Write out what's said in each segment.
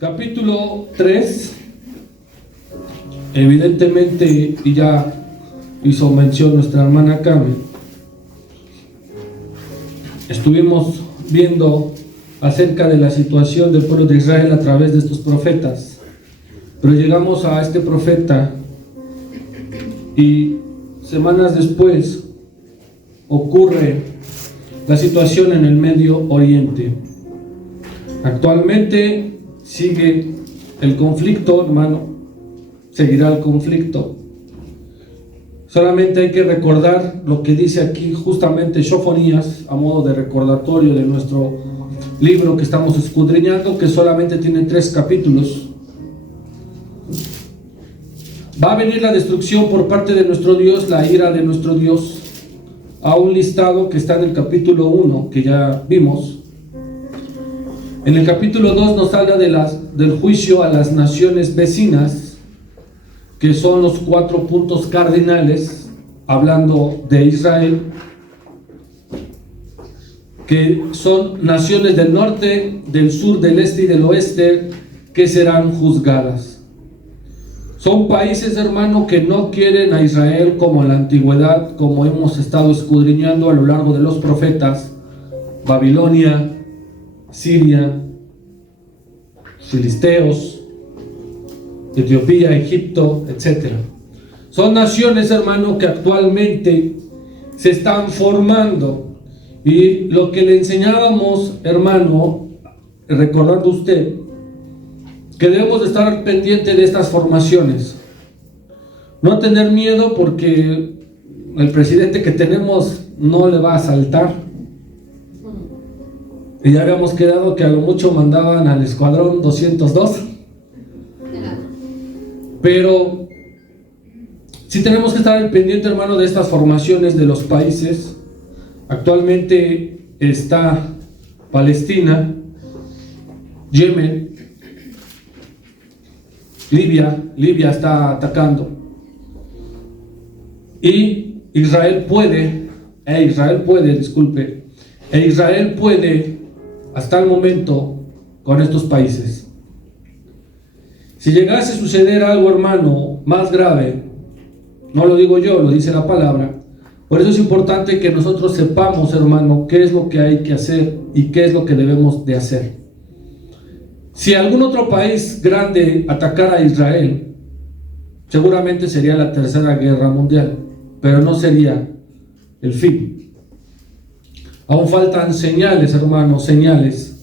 Capítulo 3, evidentemente, y ya hizo mención nuestra hermana Carmen, estuvimos viendo acerca de la situación del pueblo de Israel a través de estos profetas, pero llegamos a este profeta y semanas después ocurre la situación en el Medio Oriente. Actualmente sigue el conflicto, hermano, seguirá el conflicto. Solamente hay que recordar lo que dice aquí justamente Sofonías, a modo de recordatorio de nuestro libro que estamos escudriñando, que solamente tiene 3 capítulos. Va a venir la destrucción por parte de nuestro Dios, la ira de nuestro Dios, a un listado que está en el capítulo 1, que ya vimos. En el capítulo 2 nos habla del juicio a las naciones vecinas, que son los 4 puntos cardinales, hablando de Israel, que son naciones del norte, del sur, del este y del oeste, que serán juzgadas. Son países, hermano, que no quieren a Israel como en la antigüedad, como hemos estado escudriñando a lo largo de los profetas: Babilonia, Siria, filisteos, Etiopía, Egipto, etc. Son naciones, hermano, que actualmente se están formando. Y lo que le enseñábamos, hermano, recordando usted, que debemos de estar pendientes de estas formaciones. No tener miedo porque el presidente que tenemos no le va a asaltar. Y ya habíamos quedado que a lo mucho mandaban al escuadrón 202. Pero sí tenemos que estar al pendiente, hermano, de estas formaciones de los países. Actualmente está Palestina, Yemen, Libia está atacando. Y Israel puede hasta el momento con estos países. Si llegase a suceder algo, hermano, más grave, no lo digo yo, lo dice la palabra. Por eso es importante que nosotros sepamos, hermano, qué es lo que hay que hacer y qué es lo que debemos de hacer. Si algún otro país grande atacara a Israel, seguramente sería la Tercera Guerra Mundial, pero no sería el fin. Aún faltan señales, hermanos, señales.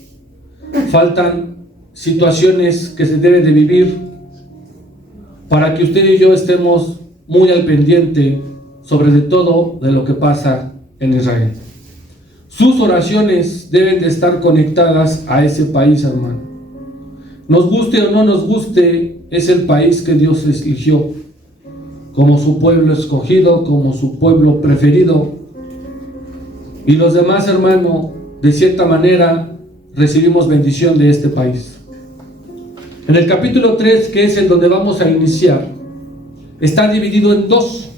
Faltan situaciones que se deben de vivir para que usted y yo estemos muy al pendiente sobre de todo de lo que pasa en Israel. Sus oraciones deben de estar conectadas a ese país, hermano. Nos guste o no nos guste, es el país que Dios eligió como su pueblo escogido, como su pueblo preferido. Y los demás, hermano, de cierta manera recibimos bendición de este país. En el capítulo 3, que es el donde vamos a iniciar, está dividido en dos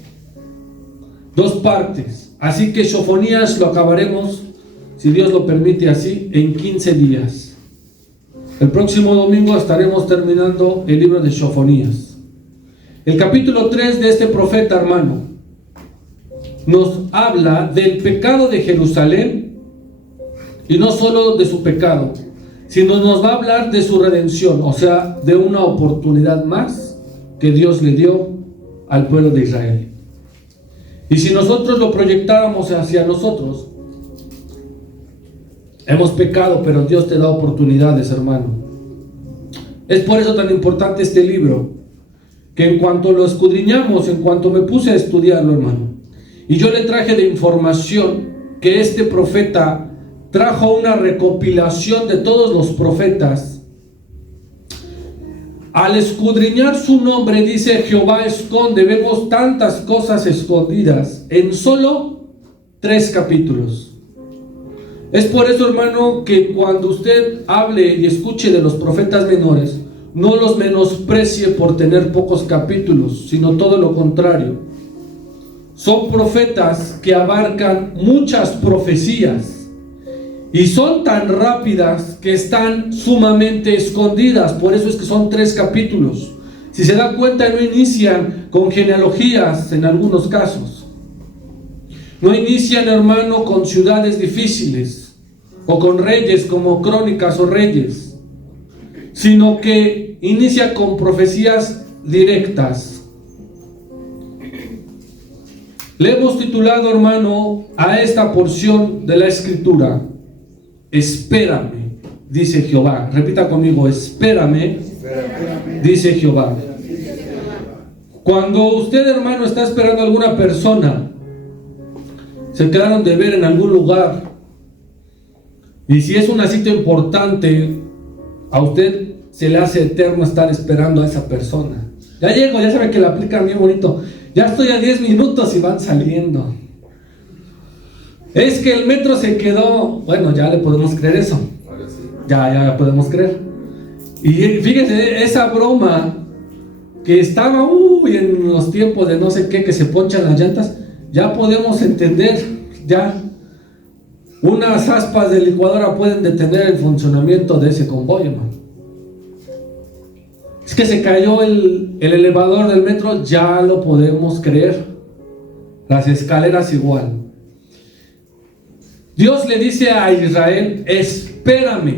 partes. Así que Sofonías lo acabaremos, si Dios lo permite así, en 15 días. El próximo domingo estaremos terminando el libro de Sofonías. El capítulo 3 de este profeta, hermano, nos habla del pecado de Jerusalén, y no solo de su pecado, sino nos va a hablar de su redención, o sea, de una oportunidad más que Dios le dio al pueblo de Israel. Y si nosotros lo proyectáramos hacia nosotros, hemos pecado, pero Dios te da oportunidades, hermano. Es por eso tan importante este libro, que en cuanto lo escudriñamos, en cuanto me puse a estudiarlo, hermano, y yo le traje de información que este profeta trajo una recopilación de todos los profetas. Al escudriñar su nombre, dice Jehová esconde, vemos tantas cosas escondidas en solo 3 capítulos. Es por eso, hermano, que cuando usted hable y escuche de los profetas menores, no los menosprecie por tener pocos capítulos, sino todo lo contrario. Son profetas que abarcan muchas profecías Y son tan rápidas que están sumamente escondidas. Por eso es que son 3 capítulos. Si se da cuenta, no inician con genealogías en algunos casos. No inician, hermano, con ciudades difíciles o con reyes como Crónicas o Reyes, sino que inicia con profecías directas. Le hemos titulado, hermano, a esta porción de la Escritura: espérame, dice Jehová. Repita conmigo: espérame, dice Jehová. Cuando usted, hermano, está esperando a alguna persona, se quedaron de ver en algún lugar, y si es una cita importante, a usted se le hace eterno estar esperando a esa persona. Ya llego, ya sabe que la aplican bien bonito. Ya estoy a 10 minutos y van saliendo. Es que el metro se quedó. Bueno, ya le podemos creer eso. Ya podemos creer. Y fíjese, esa broma que estaba en los tiempos de no sé qué, que se ponchan las llantas, ya podemos entender. Ya unas aspas de licuadora pueden detener el funcionamiento de ese convoy, hermano. Es que se cayó el elevador del metro, ya lo podemos creer. Las escaleras igual. Dios le dice a Israel: espérame,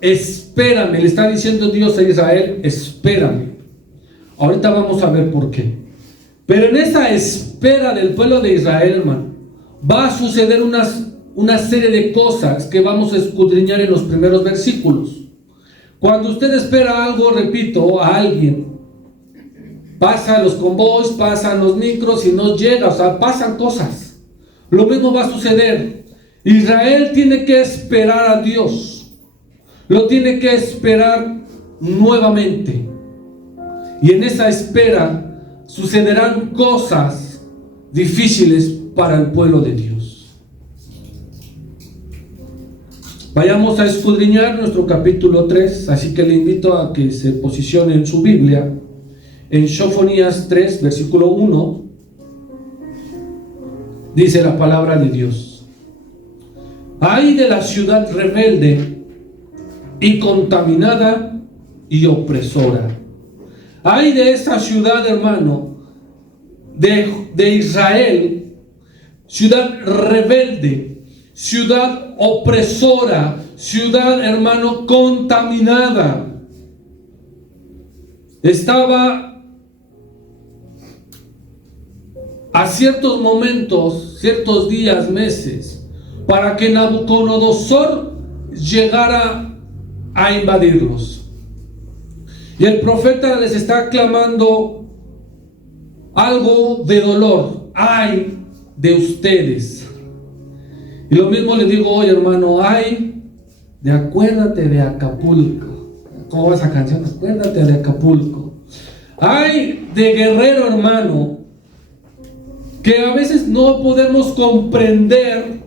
espérame. Le está diciendo Dios a Israel: espérame. Ahorita vamos a ver por qué. Pero en esa espera del pueblo de Israel, hermano, va a suceder una serie de cosas que vamos a escudriñar en los primeros versículos. Cuando usted espera algo, repito, a alguien, pasan los convoys, pasan los micros y no llega, o sea, pasan cosas. Lo mismo va a suceder. Israel tiene que esperar a Dios, lo tiene que esperar nuevamente, y en esa espera sucederán cosas difíciles para el pueblo de Dios. Vayamos a escudriñar nuestro capítulo 3, así que le invito a que se posicione en su Biblia, en Sofonías 3, versículo 1, dice la palabra de Dios: ay de la ciudad rebelde y contaminada y opresora. Ay de esa ciudad, hermano, de Israel, ciudad rebelde, ciudad opresora, ciudad, hermano, contaminada. Estaba a ciertos momentos, ciertos días, meses, para que Nabucodonosor llegara a invadirlos. Y el profeta les está clamando algo de dolor: ay de ustedes. Y lo mismo le digo hoy, hermano: ay de acuérdate de Acapulco. ¿Cómo va esa canción? Acuérdate de Acapulco. Ay de Guerrero, hermano, que a veces no podemos comprender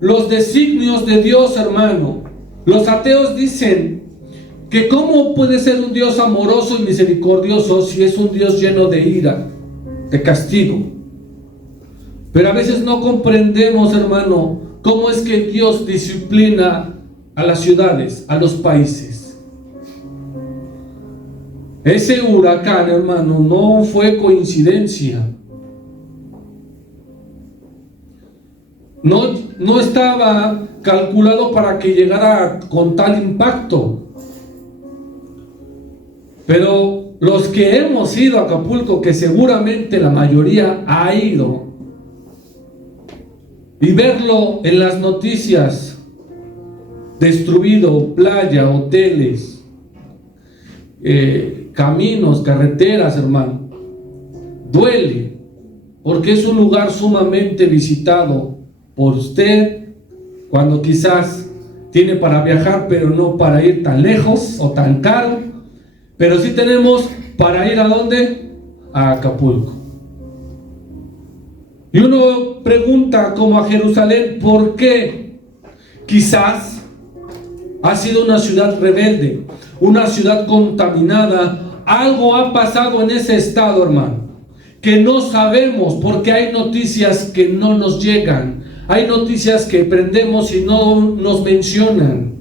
los designios de Dios, hermano. Los ateos dicen que cómo puede ser un Dios amoroso y misericordioso si es un Dios lleno de ira, de castigo. Pero a veces no comprendemos, hermano, cómo es que Dios disciplina a las ciudades, a los países. Ese huracán, hermano, no fue coincidencia. No estaba calculado para que llegara con tal impacto. Pero los que hemos ido a Acapulco, que seguramente la mayoría ha ido, y verlo en las noticias, destruido, playa, hoteles, caminos, carreteras, hermano, duele, porque es un lugar sumamente visitado por usted, cuando quizás tiene para viajar, pero no para ir tan lejos o tan caro, pero sí tenemos para ir ¿a dónde? A Acapulco. Y uno pregunta, como a Jerusalén, ¿por qué? Quizás ha sido una ciudad rebelde, una ciudad contaminada. Algo ha pasado en ese estado, hermano, que no sabemos, porque hay noticias que no nos llegan. hay noticias que prendemos y no nos mencionan.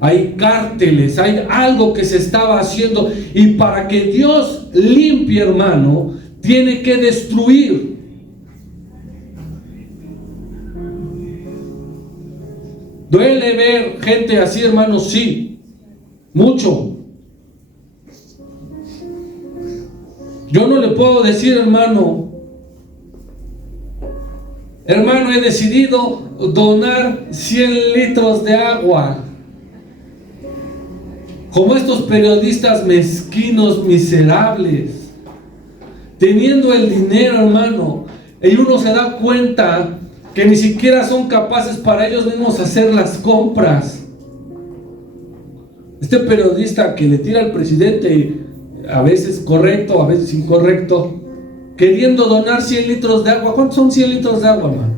Hay cárteles, hay algo que se estaba haciendo, y para que Dios limpie, hermano, tiene que destruir. ¿Duele ver gente así, hermano? Sí, mucho. Yo no le puedo decir, hermano, he decidido donar 100 litros de agua, como estos periodistas mezquinos, miserables, teniendo el dinero, hermano, y uno se da cuenta que ni siquiera son capaces para ellos mismos hacer las compras. Este periodista que le tira al presidente, a veces correcto, a veces incorrecto, queriendo donar 100 litros de agua. ¿Cuántos son 100 litros de agua, hermano?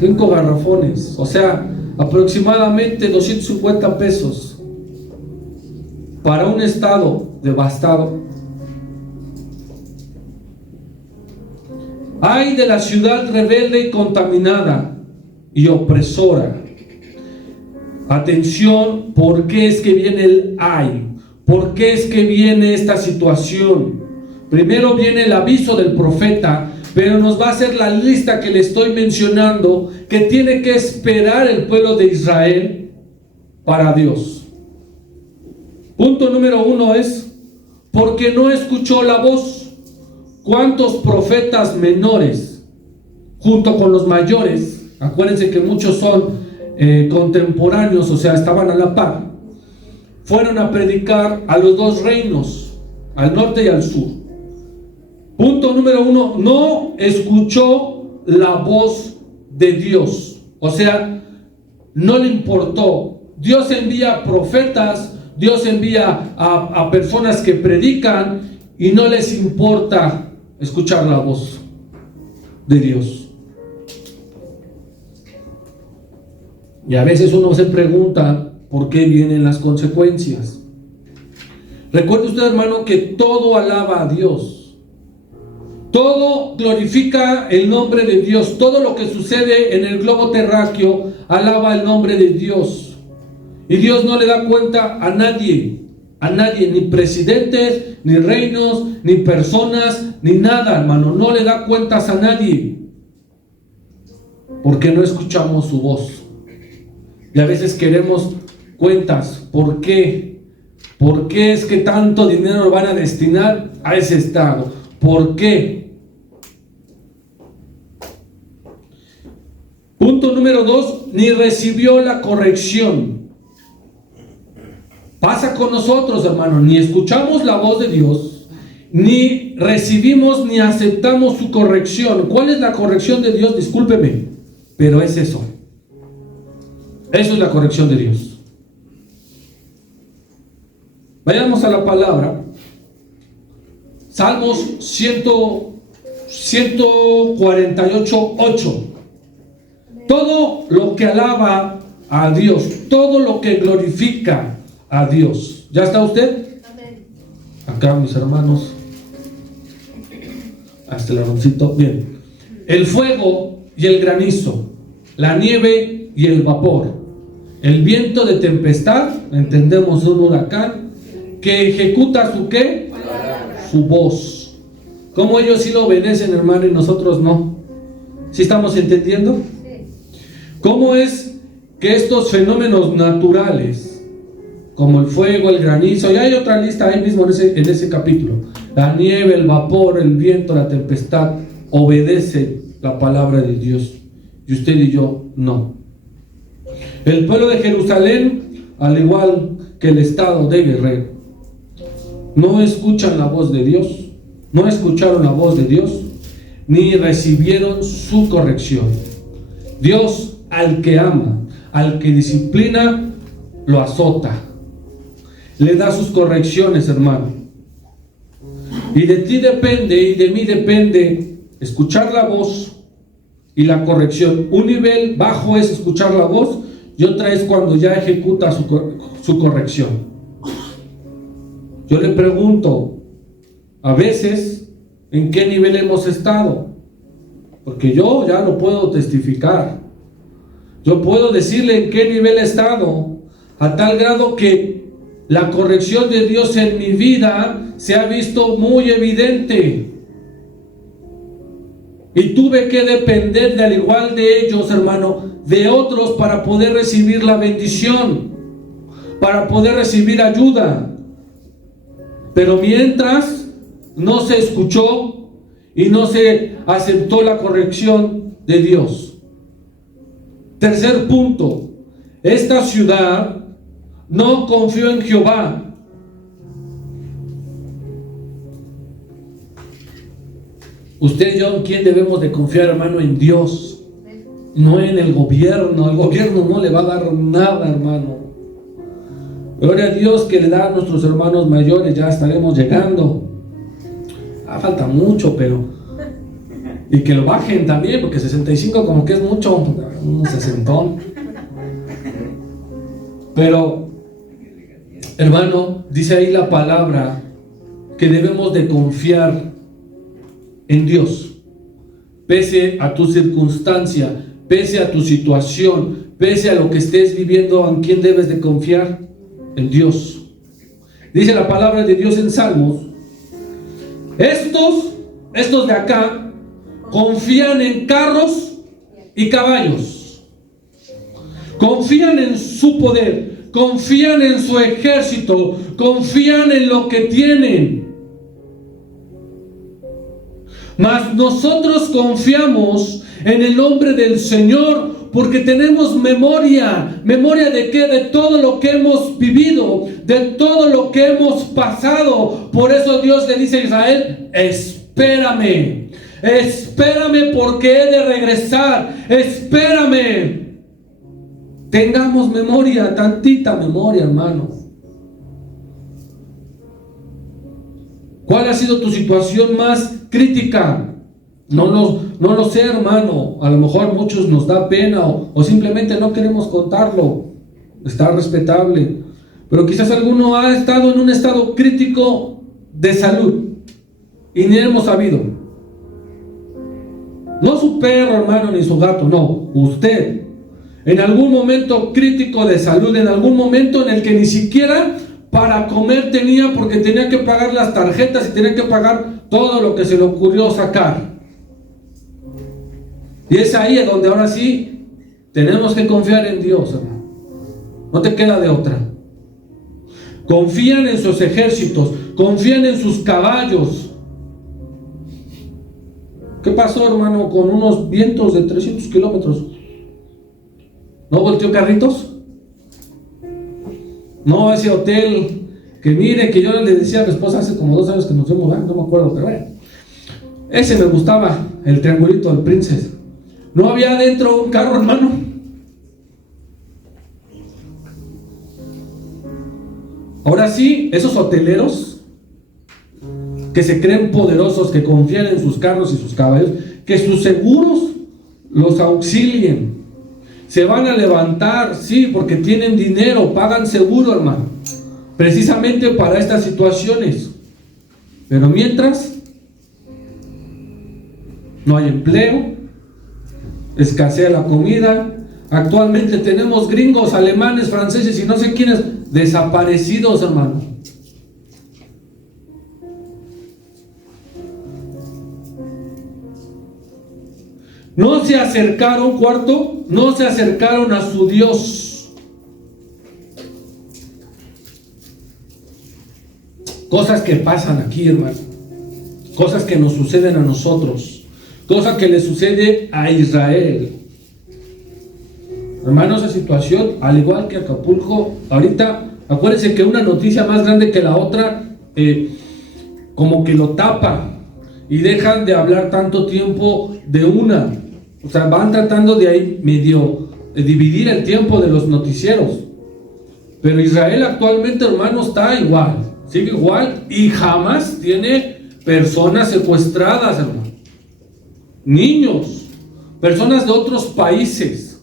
5 garrafones, o sea, aproximadamente 250 pesos para un estado devastado. Ay de la ciudad rebelde y contaminada y opresora. Atención, ¿por qué es que viene el ay? ¿Por qué es que viene esta situación? Primero viene el aviso del profeta, pero nos va a hacer la lista que le estoy mencionando, que tiene que esperar el pueblo de Israel para Dios. Punto número 1 es, porque no escuchó la voz. ¿Cuántos profetas menores, junto con los mayores, acuérdense que muchos son contemporáneos, o sea, estaban a la par, fueron a predicar a los dos reinos, al norte y al sur? Punto número 1, no escuchó la voz de Dios, o sea, no le importó. Dios envía profetas, Dios envía a personas que predican y no les importa escuchar la voz de Dios. Y a veces uno se pregunta por qué vienen las consecuencias. Recuerde usted, hermano, que todo alaba a Dios, todo glorifica el nombre de Dios, todo lo que sucede en el globo terráqueo alaba el nombre de Dios, y Dios no le da cuenta a nadie, ni presidentes, ni reinos, ni personas, ni nada, hermano, no le da cuentas a nadie, porque no escuchamos su voz. Y a veces queremos cuentas. ¿Por qué? ¿Por qué es que tanto dinero lo van a destinar a ese estado? ¿Por qué? Punto número 2, ni recibió la corrección. Pasa con nosotros, hermano, ni escuchamos la voz de Dios, ni recibimos ni aceptamos su corrección. ¿Cuál es la corrección de Dios? Discúlpeme, pero es eso. Eso es la corrección de Dios. Vayamos a la palabra. Salmos 148:8. Todo lo que alaba a Dios, todo lo que glorifica a Dios. ¿Ya está usted? Acá, mis hermanos. Hasta el aaroncito. Bien. El fuego y el granizo, la nieve y el vapor, el viento de tempestad, entendemos un huracán, que ejecuta su ¿qué? Su voz. ¿Cómo ellos sí lo obedecen, hermano, y nosotros no? ¿Sí estamos entendiendo? ¿Cómo es que estos fenómenos naturales, como el fuego, el granizo, y hay otra lista ahí mismo en ese capítulo, la nieve, el vapor, el viento, la tempestad, obedece la palabra de Dios, y usted y yo no? El pueblo de Jerusalén, al igual que el estado de Guerrero, no escuchan la voz de Dios, no escucharon la voz de Dios, ni recibieron su corrección. Dios, al que ama, al que disciplina, lo azota, le da sus correcciones, hermano. Y de ti depende, y de mí depende, escuchar la voz y la corrección. Un nivel bajo es escuchar la voz, y otra es cuando ya ejecuta su corrección. Yo le pregunto, a veces, ¿en qué nivel hemos estado? porque yo ya lo puedo testificar. Yo puedo decirle en qué nivel he estado, a tal grado que la corrección de Dios en mi vida se ha visto muy evidente. Y tuve que depender, de al igual de ellos, hermano, de otros para poder recibir la bendición, para poder recibir ayuda. Pero mientras no se escuchó y no se aceptó la corrección de Dios. Tercer punto, esta ciudad no confió en Jehová. Usted y yo, ¿en quién debemos de confiar, hermano? En Dios, no en el gobierno. El gobierno no le va a dar nada, hermano. Gloria a Dios que le da a nuestros hermanos mayores, ya estaremos llegando. Falta mucho, pero... Y que lo bajen también, porque 65 como que es mucho, un 60. Pero, hermano, dice ahí la palabra que debemos de confiar en Dios, pese a tu circunstancia, pese a tu situación, pese a lo que estés viviendo. ¿En quién debes de confiar? En Dios. Dice la palabra de Dios en Salmos: estos de acá confían en carros y caballos, confían en su poder, confían en su ejército, confían en lo que tienen. Mas nosotros confiamos en el nombre del Señor, porque tenemos memoria. ¿Memoria de qué? De todo lo que hemos vivido, de todo lo que hemos pasado. Por eso Dios le dice a Israel: espérame, espérame, porque he de regresar, espérame. Tengamos memoria, tantita memoria, hermano. ¿Cuál ha sido tu situación más crítica? No lo sé, hermano. A lo mejor muchos nos da pena o simplemente no queremos contarlo. Está respetable. Pero quizás alguno ha estado en un estado crítico de salud y ni hemos sabido. No su perro, hermano, ni su gato, no. Usted, en algún momento crítico de salud, en algún momento en el que ni siquiera para comer tenía, porque tenía que pagar las tarjetas y tenía que pagar todo lo que se le ocurrió sacar. Y es ahí donde ahora sí tenemos que confiar en Dios, hermano. No te queda de otra. Confían en sus ejércitos, confían en sus caballos. ¿Qué pasó, hermano, con unos vientos de 300 kilómetros? ¿No volteó carritos? No, ese hotel, que mire, que yo le decía a mi esposa hace como 2 años que nos fuimos, no me acuerdo, pero bueno, ese me gustaba, el triangulito del Princess. No había adentro un carro, hermano. Ahora sí, esos hoteleros que se creen poderosos, que confían en sus carros y sus caballos, que sus seguros los auxilien. Se van a levantar, sí, porque tienen dinero, pagan seguro, hermano, precisamente para estas situaciones. Pero mientras, no hay empleo, escasea la comida. Actualmente tenemos gringos, alemanes, franceses y no sé quiénes desaparecidos, hermano. No se acercaron, cuarto, no se acercaron a su Dios. Cosas que pasan aquí, hermano. Cosas que nos suceden a nosotros. Cosas que le sucede a Israel. Hermano, esa situación, al igual que Acapulco, ahorita, acuérdense que una noticia más grande que la otra, como que lo tapa. Y dejan de hablar tanto tiempo de una. O sea, van tratando de ahí medio dividir el tiempo de los noticieros. Pero Israel actualmente, hermano, está igual. Sigue igual y jamás tiene personas secuestradas, hermano. Niños, personas de otros países.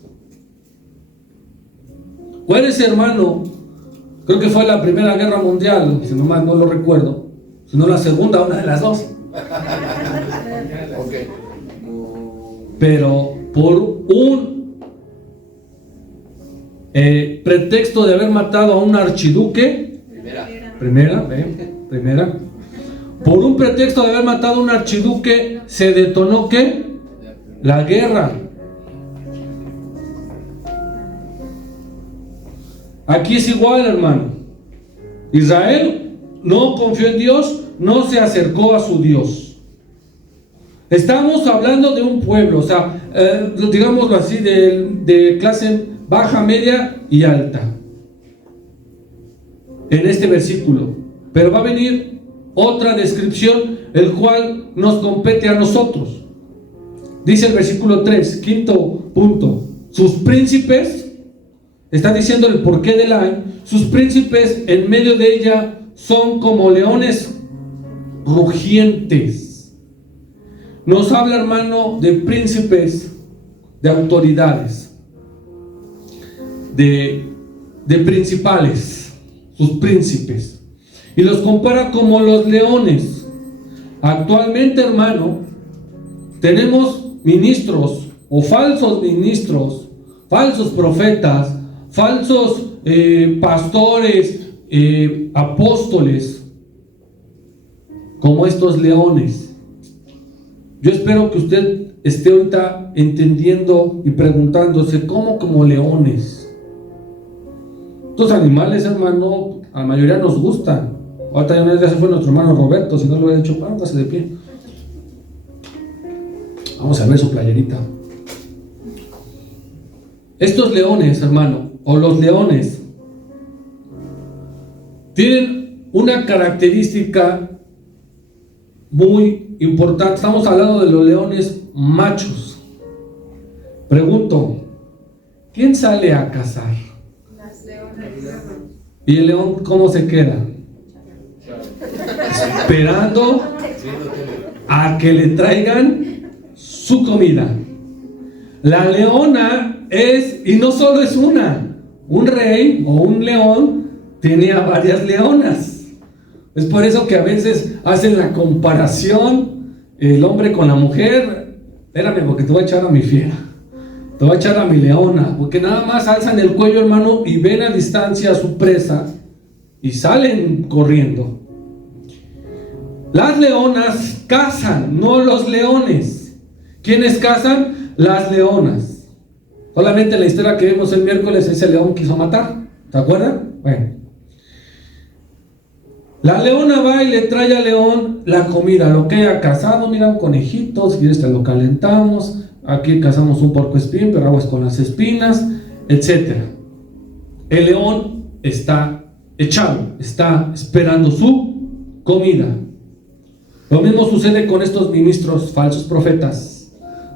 Acuérdense, hermano, creo que fue la Primera Guerra Mundial, si no mal no lo recuerdo, si no la segunda, una de las dos. pero por un pretexto de haber matado a un archiduque, primera, por un pretexto de haber matado a un archiduque, se detonó ¿qué? La guerra. Aquí es igual, hermano. Israel no confió en Dios, no se acercó a su Dios. Estamos hablando de un pueblo, o sea, digámoslo así, de clase baja, media y alta, en este versículo. Pero va a venir otra descripción, el cual nos compete a nosotros. Dice el versículo 3, quinto punto: sus príncipes, está diciendo el porqué de la, sus príncipes en medio de ella son como leones rugientes. Nos habla, hermano, de príncipes, de autoridades, de principales, sus príncipes, y los compara como los leones. Actualmente, hermano, tenemos ministros o falsos ministros, falsos profetas, falsos pastores, apóstoles, como estos leones. Yo espero que usted esté ahorita entendiendo y preguntándose: ¿cómo como leones? Estos animales, hermano, a la mayoría nos gustan. Ahorita ya se fue nuestro hermano Roberto, si no lo hubiera dicho, póngase de pie. Vamos a ver su playerita. Estos leones, hermano, o los leones, tienen una característica muy importante. Estamos hablando de los leones machos. Pregunto, ¿quién sale a cazar? Las leonas. ¿Y el león cómo se queda? Esperando a que le traigan su comida. La leona es, y no solo es una, un rey o un león tenía varias leonas. Es por eso que a veces hacen la comparación el hombre con la mujer. Espérame, porque te voy a echar a mi fiera, te voy a echar a mi leona, porque nada más alzan el cuello, hermano, y ven a distancia a su presa y salen corriendo. Las leonas cazan, no los leones. ¿Quiénes cazan? Las leonas. Solamente la historia que vimos el miércoles, ese león quiso matar, ¿te acuerdas? Bueno, la leona va y le trae al león la comida, lo que haya cazado. Mira, un conejito, si quieres te lo calentamos. Aquí cazamos un puercoespín, pero aguas con las espinas, etc. El león está echado, está esperando su comida. Lo mismo sucede con estos ministros, falsos profetas,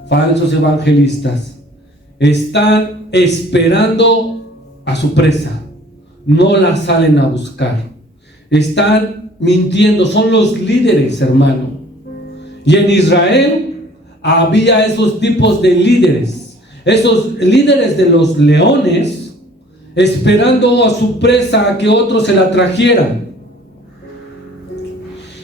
falsos evangelistas. Están esperando a su presa, no la salen a buscar. Están mintiendo, son los líderes, hermano. Y en Israel había esos tipos de líderes, esos líderes de los leones, esperando a su presa a que otros se la trajeran.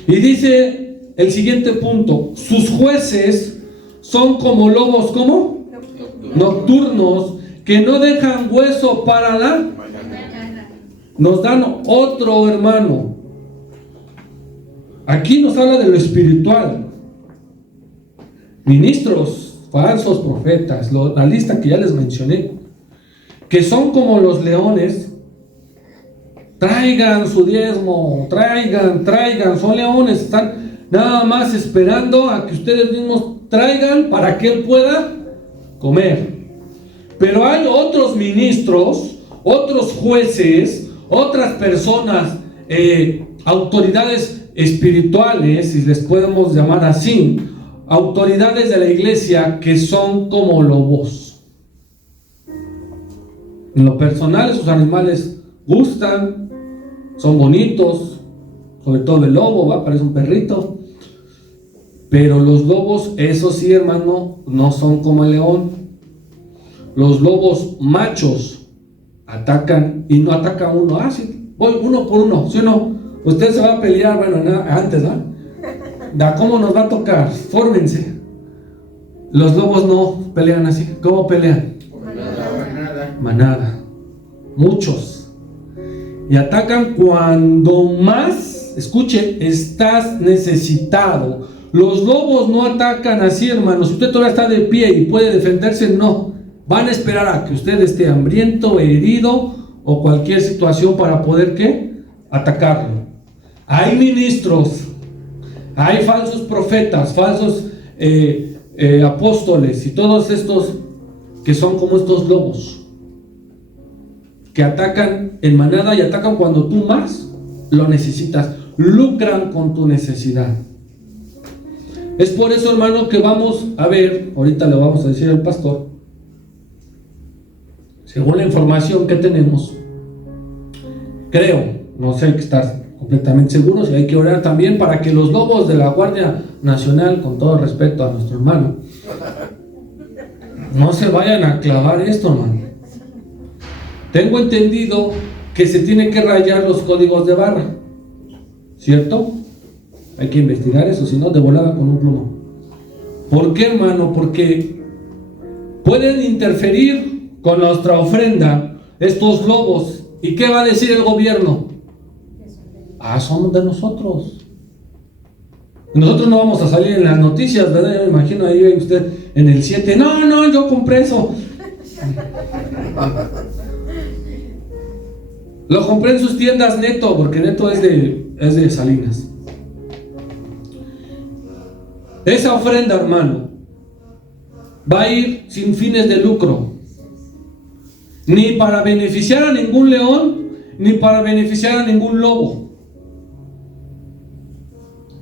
Y dice el siguiente punto: sus jueces son como lobos, ¿cómo? Nocturnos, que no dejan hueso para la... Nos dan otro, hermano. Aquí nos habla de lo espiritual. Ministros, falsos profetas, la lista que ya les mencioné, que son como los leones. Traigan su diezmo, traigan, son leones, están nada más esperando a que ustedes mismos traigan para que él pueda comer. Pero hay otros ministros, otros jueces, otras personas, autoridades espirituales, si les podemos llamar así, autoridades de la iglesia, que son como lobos. En lo personal, esos animales gustan, son bonitos, sobre todo el lobo, ¿va? Parece un perrito. Pero los lobos, eso sí, hermano, no son como el león. Los lobos machos atacan, y no ataca uno. Ah, sí, voy uno por uno, ¿sí o no? Usted se va a pelear, bueno, antes, ¿no? ¿Cómo nos va a tocar? Fórmense. Los lobos no pelean así. ¿Cómo pelean? Manada. Muchos. Y atacan cuando más, escuche, estás necesitado. Los lobos no atacan así, hermanos. Si usted todavía está de pie y puede defenderse, no. Van a esperar a que usted esté hambriento, herido o cualquier situación para poder, ¿qué? Atacarlo. Hay ministros, hay falsos profetas, falsos apóstoles y todos estos que son como estos lobos que atacan en manada y atacan cuando tú más lo necesitas, lucran con tu necesidad. Es por eso, hermano, que vamos a ver, ahorita le vamos a decir al pastor, según la información que tenemos, creo, no sé que estar completamente seguro, si hay que orar también para que los lobos de la Guardia Nacional, con todo respeto a nuestro hermano, no se vayan a clavar esto, hermano. Tengo entendido que se tienen que rayar los códigos de barra, ¿cierto? Hay que investigar eso, si no, de volada con un plumón. ¿Por qué, hermano? Porque pueden interferir con nuestra ofrenda estos lobos. ¿Y qué va a decir el gobierno? Son de nosotros. Nosotros no vamos a salir en las noticias, ¿verdad? Yo me imagino ahí usted en el 7. No, yo compré eso. Lo compré en sus tiendas Neto, porque Neto es de Salinas. Esa ofrenda, hermano, va a ir sin fines de lucro, ni para beneficiar a ningún león, ni para beneficiar a ningún lobo.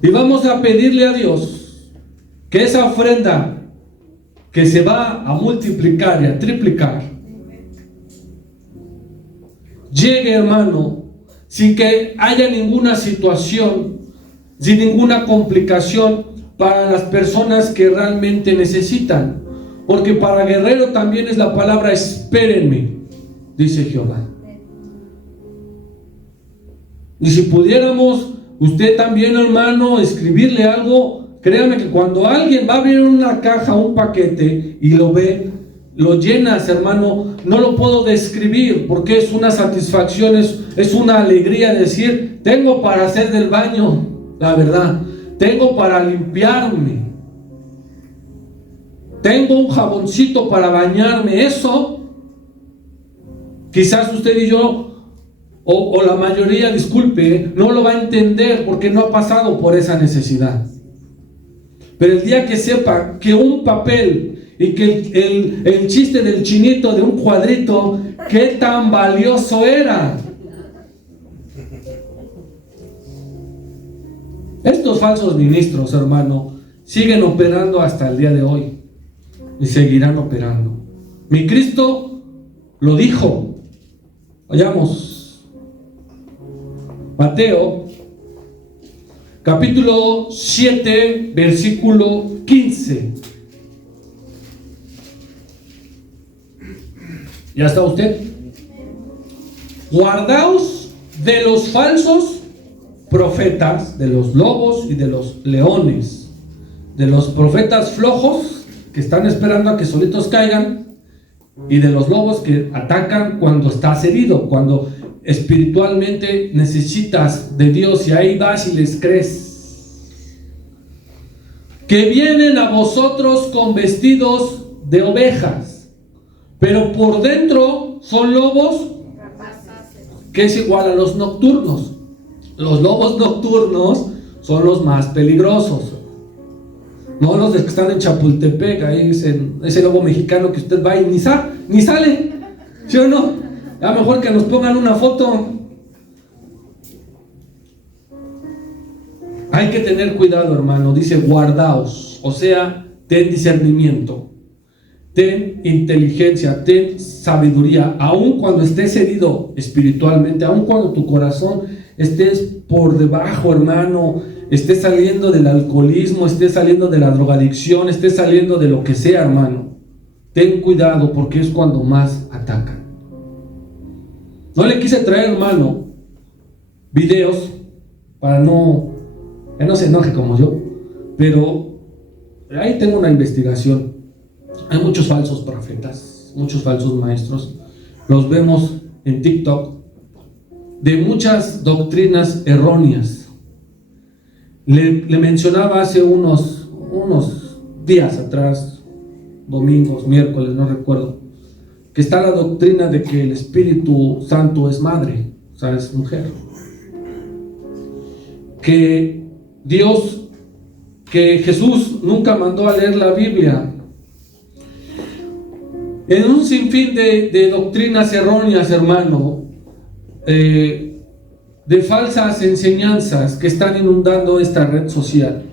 Y vamos a pedirle a Dios que esa ofrenda que se va a multiplicar y a triplicar llegue, hermano, sin que haya ninguna situación, sin ninguna complicación para las personas que realmente necesitan. Porque para guerrero también es la palabra espérenme, dice Jehová. Y si pudiéramos, usted también, hermano, escribirle algo, créame que cuando alguien va a abrir una caja, un paquete, y lo ve, lo llenas, hermano, no lo puedo describir, porque es una satisfacción, es una alegría decir, tengo para hacer del baño, la verdad, tengo para limpiarme, tengo un jaboncito para bañarme. Eso, quizás usted y yo, o la mayoría, disculpe, no lo va a entender porque no ha pasado por esa necesidad. Pero el día que sepa que un papel y que el chiste del chinito de un cuadrito, qué tan valioso era. Estos falsos ministros, hermano, siguen operando hasta el día de hoy y seguirán operando. Mi Cristo lo dijo. Vayamos. Mateo, capítulo 7, versículo 15. ¿Ya está usted? Guardaos de los falsos profetas, de los lobos y de los leones, de los profetas flojos que están esperando a que solitos caigan, y de los lobos que atacan cuando estás herido, cuando espiritualmente necesitas de Dios y ahí vas y les crees. Que vienen a vosotros con vestidos de ovejas, pero por dentro son lobos, que es igual a los nocturnos. Los lobos nocturnos son los más peligrosos, no los que están en Chapultepec, ahí ese lobo mexicano que usted va y ni sale, ¿sí o no? A lo mejor que nos pongan una foto. Hay que tener cuidado, hermano. Dice guardaos, o sea, ten discernimiento, ten inteligencia, ten sabiduría, aun cuando estés herido espiritualmente, aun cuando tu corazón estés por debajo, hermano, estés saliendo del alcoholismo, estés saliendo de la drogadicción, estés saliendo de lo que sea, hermano. Ten cuidado porque es cuando más atacan. No le quise traer, hermano, videos para que no se enoje como yo, pero ahí tengo una investigación. Hay muchos falsos profetas, muchos falsos maestros. Los vemos en TikTok, de muchas doctrinas erróneas. Le mencionaba hace unos días atrás, domingos, miércoles, no recuerdo, que está la doctrina de que el Espíritu Santo es madre, o sea, es mujer. Que Jesús nunca mandó a leer la Biblia. En un sinfín de doctrinas erróneas, hermano, de falsas enseñanzas que están inundando esta red social.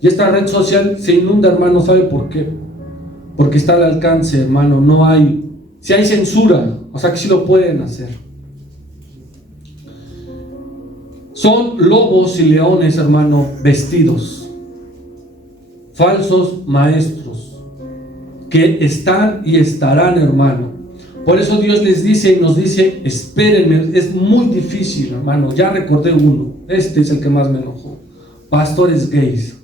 Y esta red social se inunda, hermano, ¿sabe por qué? Porque está al alcance, hermano. Si hay censura, o sea que sí lo pueden hacer. Son lobos y leones, hermano, vestidos. Falsos maestros que están y estarán, hermano. Por eso Dios les dice y nos dice: espérenme. Es muy difícil, hermano. Ya recordé uno. Este es el que más me enojó. Pastores gays.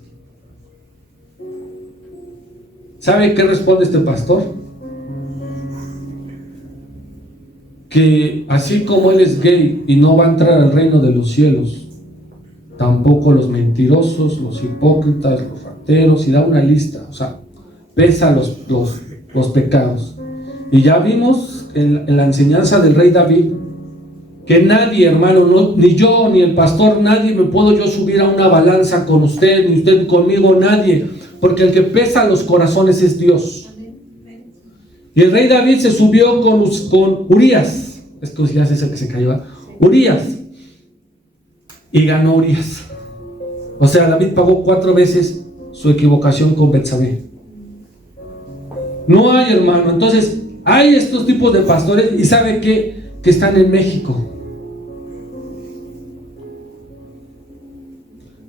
¿Sabe qué responde este pastor? Que así como él es gay y no va a entrar al reino de los cielos, tampoco los mentirosos, los hipócritas, los rateros, y da una lista. O sea, pesa los pecados. Y ya vimos en la enseñanza del rey David que nadie, hermano, ni yo ni el pastor, nadie me puedo yo subir a una balanza con usted, ni usted conmigo, nadie, porque el que pesa los corazones es Dios. Y el rey David se subió con Urías, es que Urías es el que se cayó, Urías, y ganó Urías. O sea, David pagó 4 veces su equivocación con Betsabé. No hay, hermano. Entonces hay estos tipos de pastores, y ¿sabe qué? Que están en México.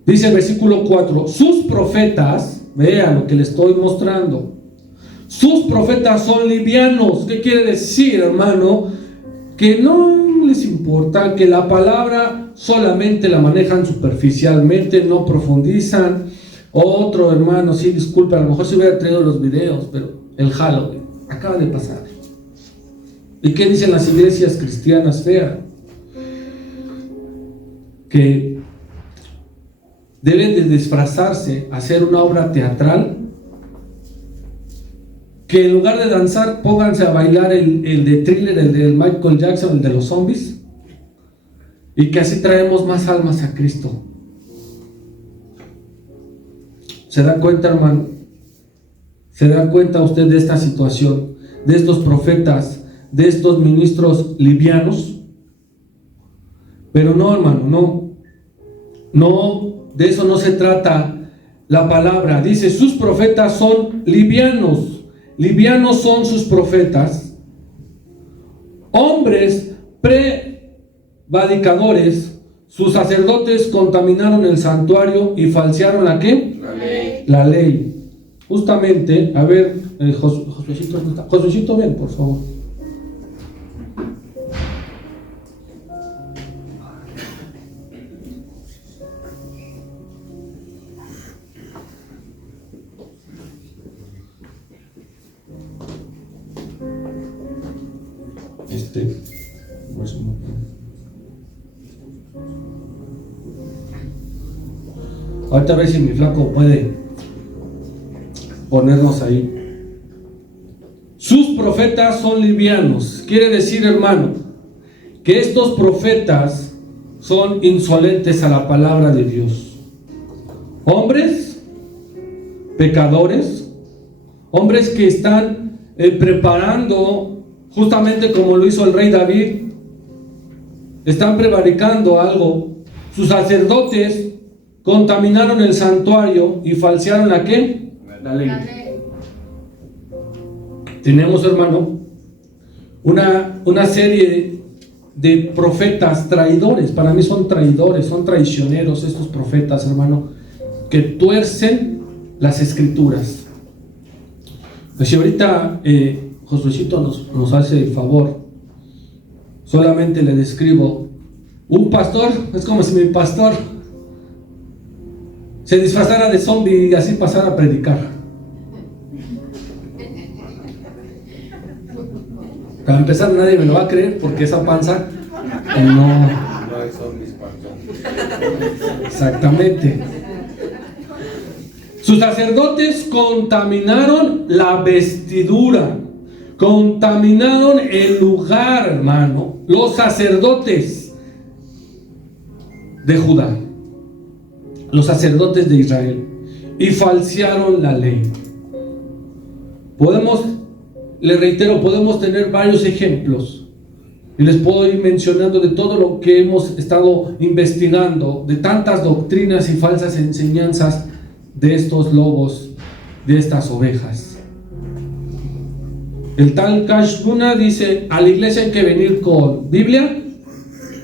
Dice el versículo 4: sus profetas, vean lo que les estoy mostrando, sus profetas son livianos. ¿Qué quiere decir, hermano? Que no les importa, que la palabra solamente la manejan superficialmente, no profundizan. Otro hermano, sí, disculpe, a lo mejor se hubiera traído los videos, pero el Halloween acaba de pasar. ¿Y qué dicen las iglesias cristianas feas? Que deben de disfrazarse, hacer una obra teatral, que en lugar de danzar, pónganse a bailar el de Thriller, el de Michael Jackson, el de los zombies, y que así traemos más almas a Cristo. ¿Se da cuenta, hermano? ¿Se da cuenta usted de esta situación, de estos profetas, de estos ministros livianos? Pero no, hermano, no, de eso no se trata la palabra. Dice: sus profetas son livianos. Livianos son sus profetas, hombres prevaricadores. Sus sacerdotes contaminaron el santuario y falsearon ¿la qué? La ley. Justamente, a ver, Josuecito, ven, por favor. Ahorita a ver si mi flaco puede ponernos ahí. Sus profetas son livianos. Quiere decir, hermano, que estos profetas son insolentes a la palabra de Dios. Hombres pecadores, hombres que están preparando, justamente como lo hizo el rey David, están prevaricando algo. Sus sacerdotes contaminaron el santuario y falsearon ¿la qué? La ley. Tenemos, hermano, una serie de profetas traidores. Para mí son traidores, son traicioneros estos profetas, hermano, que tuercen las escrituras. Si ahorita Josuecito nos hace el favor, solamente le describo un pastor. Es como si mi pastor se disfrazara de zombie y así pasara a predicar. Para empezar, nadie me lo va a creer porque esa panza no. No son mis panzones. Exactamente. Sus sacerdotes contaminaron la vestidura, contaminaron el lugar, hermano. Los sacerdotes de Judá, los sacerdotes de Israel, y falsearon la ley. Les reitero, podemos tener varios ejemplos y les puedo ir mencionando de todo lo que hemos estado investigando, de tantas doctrinas y falsas enseñanzas de estos lobos, de estas ovejas. El tal Cash Luna dice: a la iglesia hay que venir con Biblia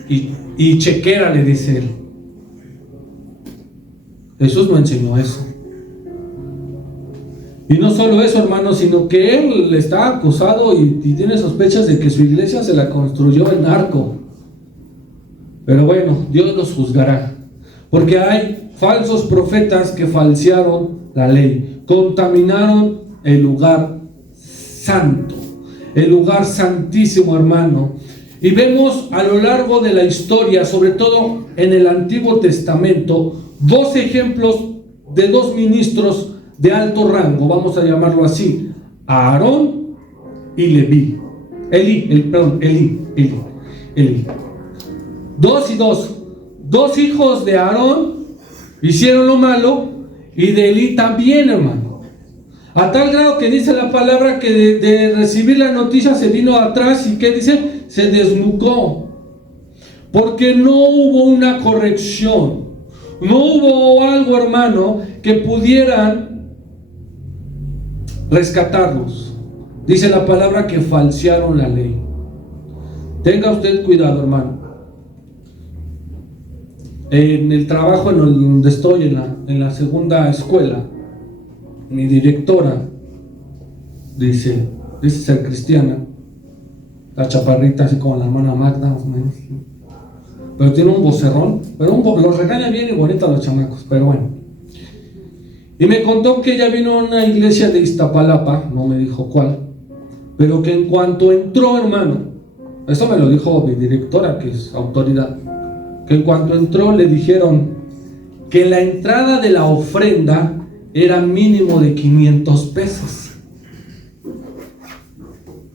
y chequera, le dice él. Jesús no enseñó eso. Y no solo eso, hermano, sino que él está acusado y tiene sospechas de que su iglesia se la construyó en narco. Pero bueno, Dios los juzgará, porque hay falsos profetas que falsearon la ley, contaminaron el lugar santo, el lugar santísimo, hermano. Y vemos a lo largo de la historia, sobre todo en el Antiguo Testamento, dos ejemplos de dos ministros de alto rango, vamos a llamarlo así: Aarón y Leví. Elí. Dos hijos de Aarón hicieron lo malo, y de Elí también, hermano. A tal grado que dice la palabra que de recibir la noticia se vino atrás y ¿qué dice? Se desnucó. Porque no hubo una corrección. No hubo algo, hermano, que pudieran rescatarlos. Dice la palabra que falsearon la ley. Tenga usted cuidado, hermano. En el trabajo en donde estoy, en la segunda escuela, mi directora dice ser cristiana, la chaparrita así como la hermana Magda, más o menos, pero tiene un vocerrón, pero los regaña bien y bonito a los chamacos, pero bueno. Y me contó que ella vino a una iglesia de Iztapalapa, no me dijo cuál, pero que en cuanto entró, hermano, eso me lo dijo mi directora, que es autoridad, que en cuanto entró le dijeron que la entrada de la ofrenda era mínimo de 500 pesos.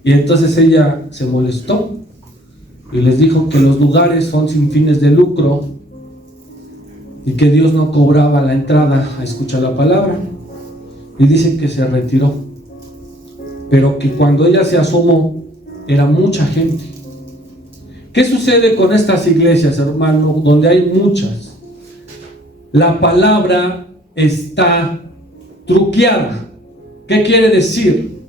Y entonces ella se molestó y les dijo que los lugares son sin fines de lucro y que Dios no cobraba la entrada a escuchar la palabra. Y dice que se retiró, pero que cuando ella se asomó era mucha gente. ¿Qué sucede con estas iglesias, hermano, donde hay muchas? La palabra está truqueada. ¿Qué quiere decir?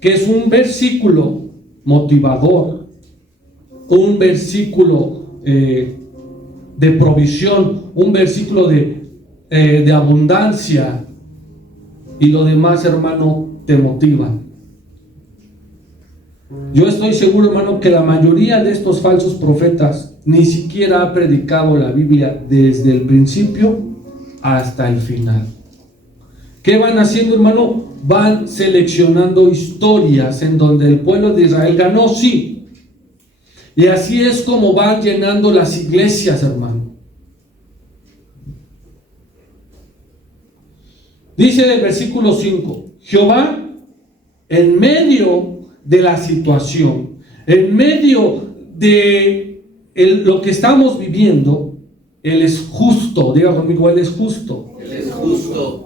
Que es un versículo motivador, un versículo de provisión, un versículo de abundancia, y lo demás, hermano, te motiva. Yo estoy seguro, hermano, que la mayoría de estos falsos profetas ni siquiera ha predicado la Biblia desde el principio hasta el final. ¿Qué van haciendo, hermano? Van seleccionando historias en donde el pueblo de Israel ganó, sí. Y así es como van llenando las iglesias, hermano. Dice del versículo 5: Jehová, en medio de la situación, en medio de lo que estamos viviendo, Él es justo. Diga conmigo: Él es justo. Él es justo.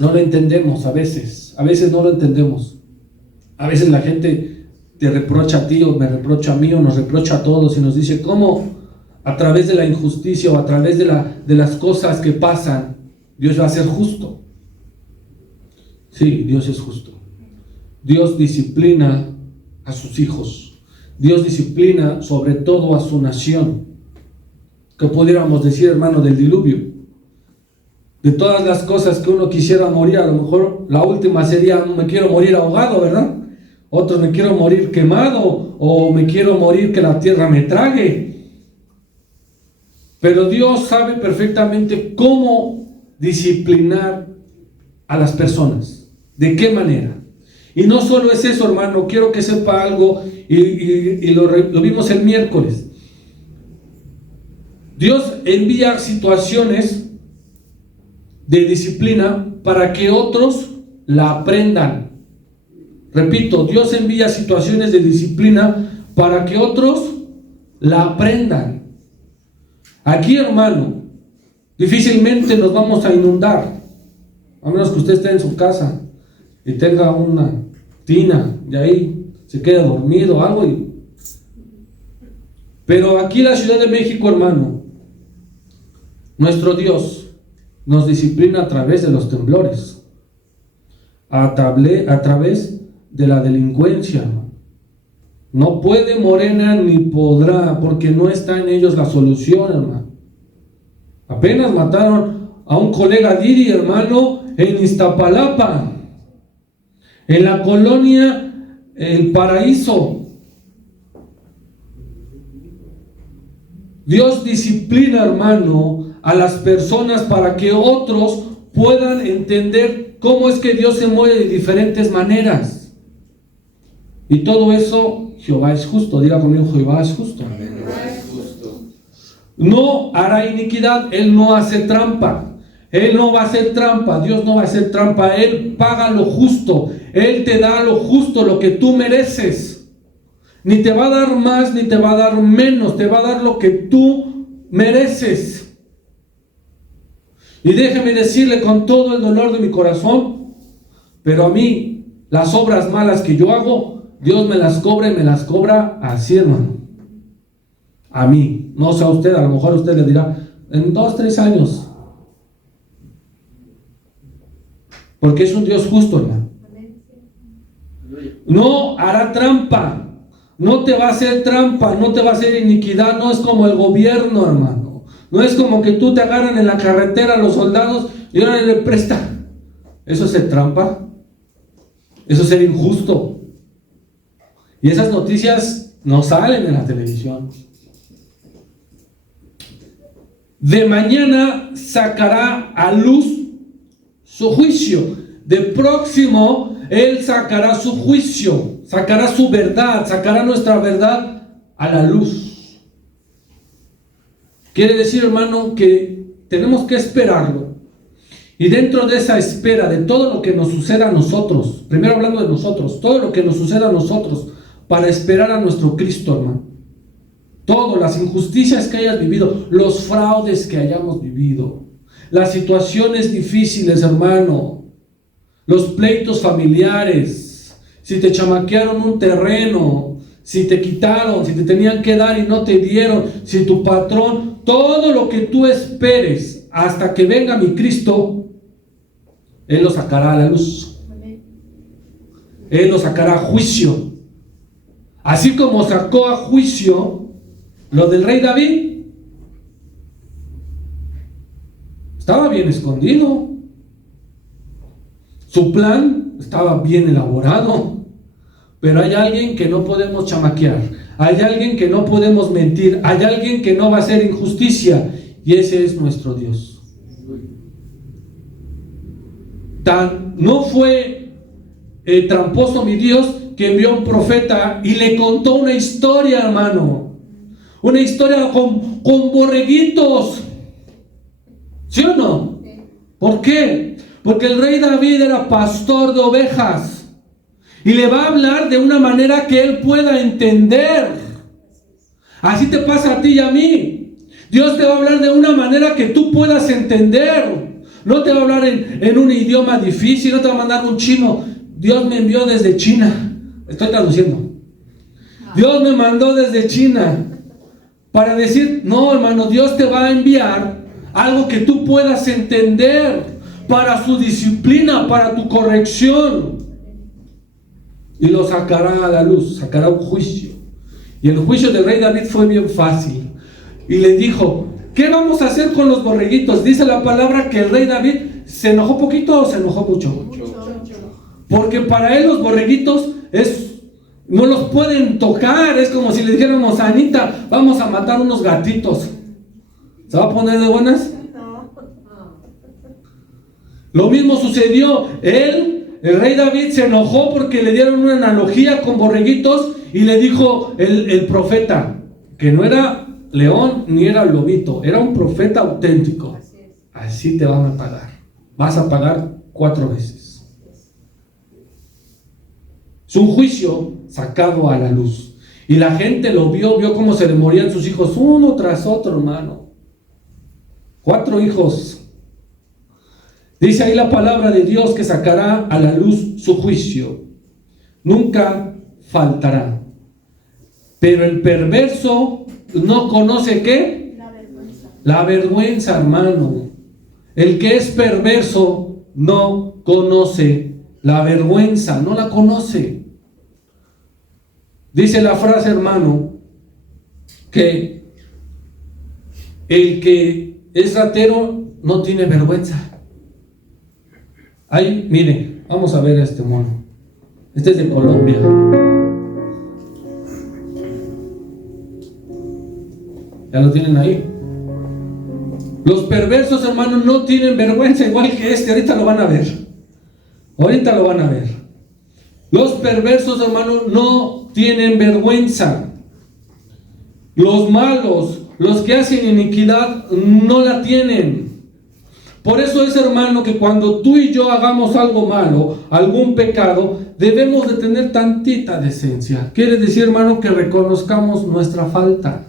No lo entendemos a veces no lo entendemos. A veces la gente te reprocha a ti, o me reprocha a mí, o nos reprocha a todos, y nos dice cómo a través de la injusticia o a través de las cosas que pasan, Dios va a ser justo. Sí, Dios es justo. Dios disciplina a sus hijos. Dios disciplina sobre todo a su nación. ¿Qué pudiéramos decir, hermano, del diluvio? De todas las cosas que uno quisiera morir, a lo mejor la última sería: me quiero morir ahogado, ¿verdad? Otros: me quiero morir quemado, o me quiero morir que la tierra me trague. Pero Dios sabe perfectamente cómo disciplinar a las personas, de qué manera. Y no solo es eso, hermano, quiero que sepa algo, y lo vimos el miércoles. Dios envía situaciones de disciplina para que otros la aprendan. Repito, Dios envía situaciones de disciplina para que otros la aprendan. Aquí, hermano, difícilmente nos vamos a inundar, a menos que usted esté en su casa y tenga una tina y ahí se quede dormido o algo. Pero aquí en la Ciudad de México, hermano, nuestro Dios nos disciplina a través de los temblores, a través de la delincuencia. No puede Morena ni podrá, porque no está en ellos la solución, hermano. Apenas mataron a un colega Diri, hermano, en Iztapalapa, en la colonia El Paraíso. Dios disciplina, hermano, a las personas para que otros puedan entender cómo es que Dios se mueve de diferentes maneras. Y todo eso, Jehová es justo. Diga conmigo, Jehová es justo. No hará iniquidad, Él no hace trampa. Él no va a hacer trampa, Dios no va a hacer trampa. Él paga lo justo, Él te da lo justo, lo que tú mereces. Ni te va a dar más, ni te va a dar menos, te va a dar lo que tú mereces. Y déjeme decirle con todo el dolor de mi corazón, pero a mí, las obras malas que yo hago, Dios me las cobra y me las cobra así, hermano. A mí, no sé a usted, a lo mejor usted le dirá, en 2-3 años. Porque es un Dios justo, hermano. No hará trampa. No te va a hacer trampa, no te va a hacer iniquidad. No es como el gobierno, hermano. No es como que tú te agarran en la carretera los soldados y ahora le presta. Eso es ser trampa. Eso es ser injusto. Y esas noticias no salen en la televisión. De mañana sacará a luz su juicio. De próximo Él sacará su juicio, sacará su verdad, sacará nuestra verdad a la luz. Quiere decir, hermano, que tenemos que esperarlo. Y dentro de esa espera, de todo lo que nos suceda a nosotros, primero hablando de nosotros, todo lo que nos suceda a nosotros, para esperar a nuestro Cristo, hermano. Todo, las injusticias que hayas vivido, los fraudes que hayamos vivido, las situaciones difíciles, hermano, los pleitos familiares, si te chamaquearon un terreno, si te quitaron, si te tenían que dar y no te dieron, si tu patrón, todo lo que tú esperes hasta que venga mi Cristo, Él lo sacará a la luz. Él lo sacará a juicio. Así como sacó a juicio lo del rey David. Estaba bien escondido. Su plan estaba bien elaborado. Pero hay alguien que no podemos chamaquear. Hay alguien que no podemos mentir. Hay alguien que no va a hacer injusticia. Y ese es nuestro Dios. No fue tramposo mi Dios que envió a un profeta y le contó una historia, hermano. Una historia con borreguitos. ¿Sí o no? ¿Por qué? Porque el rey David era pastor de ovejas. Y le va a hablar de una manera que él pueda entender. Así te pasa a ti y a mí. Dios te va a hablar de una manera que tú puedas entender. No te va a hablar en un idioma difícil. No te va a mandar un chino. Dios me envió desde China. Estoy traduciendo. Dios me mandó desde China para decir, no, hermano, Dios te va a enviar algo que tú puedas entender para su disciplina, para tu corrección. Y lo sacará a la luz, sacará un juicio. Y el juicio del rey David fue bien fácil. Y le dijo, ¿qué vamos a hacer con los borreguitos? Dice la palabra que el rey David se enojó poquito o se enojó mucho. Porque para él los borreguitos no los pueden tocar. Es como si le dijéramos a Anita, vamos a matar unos gatitos. ¿Se va a poner de buenas? Lo mismo sucedió. Él el rey David se enojó porque le dieron una analogía con borreguitos y le dijo el profeta, que no era león ni era lobito, era un profeta auténtico. Así te van a pagar. Vas a pagar 4 veces. Es un juicio sacado a la luz. Y la gente lo vio cómo se le morían sus hijos uno tras otro, hermano. 4 hijos. Dice ahí la palabra de Dios que sacará a la luz su juicio. Nunca faltará. Pero el perverso no conoce ¿qué? La vergüenza. La vergüenza, hermano. El que es perverso no conoce la vergüenza, no la conoce. Dice la frase, hermano, que el que es ratero no tiene vergüenza. Ahí, mire, vamos a ver a este mono. Este es de Colombia. Ya lo tienen ahí. Los perversos, hermanos, no tienen vergüenza igual que este. Ahorita lo van a ver. Ahorita lo van a ver. Los perversos, hermanos, no tienen vergüenza. Los malos, los que hacen iniquidad, no la tienen. Por eso es, hermano, que cuando tú y yo hagamos algo malo, algún pecado, debemos de tener tantita decencia. Quiere decir, hermano, que reconozcamos nuestra falta.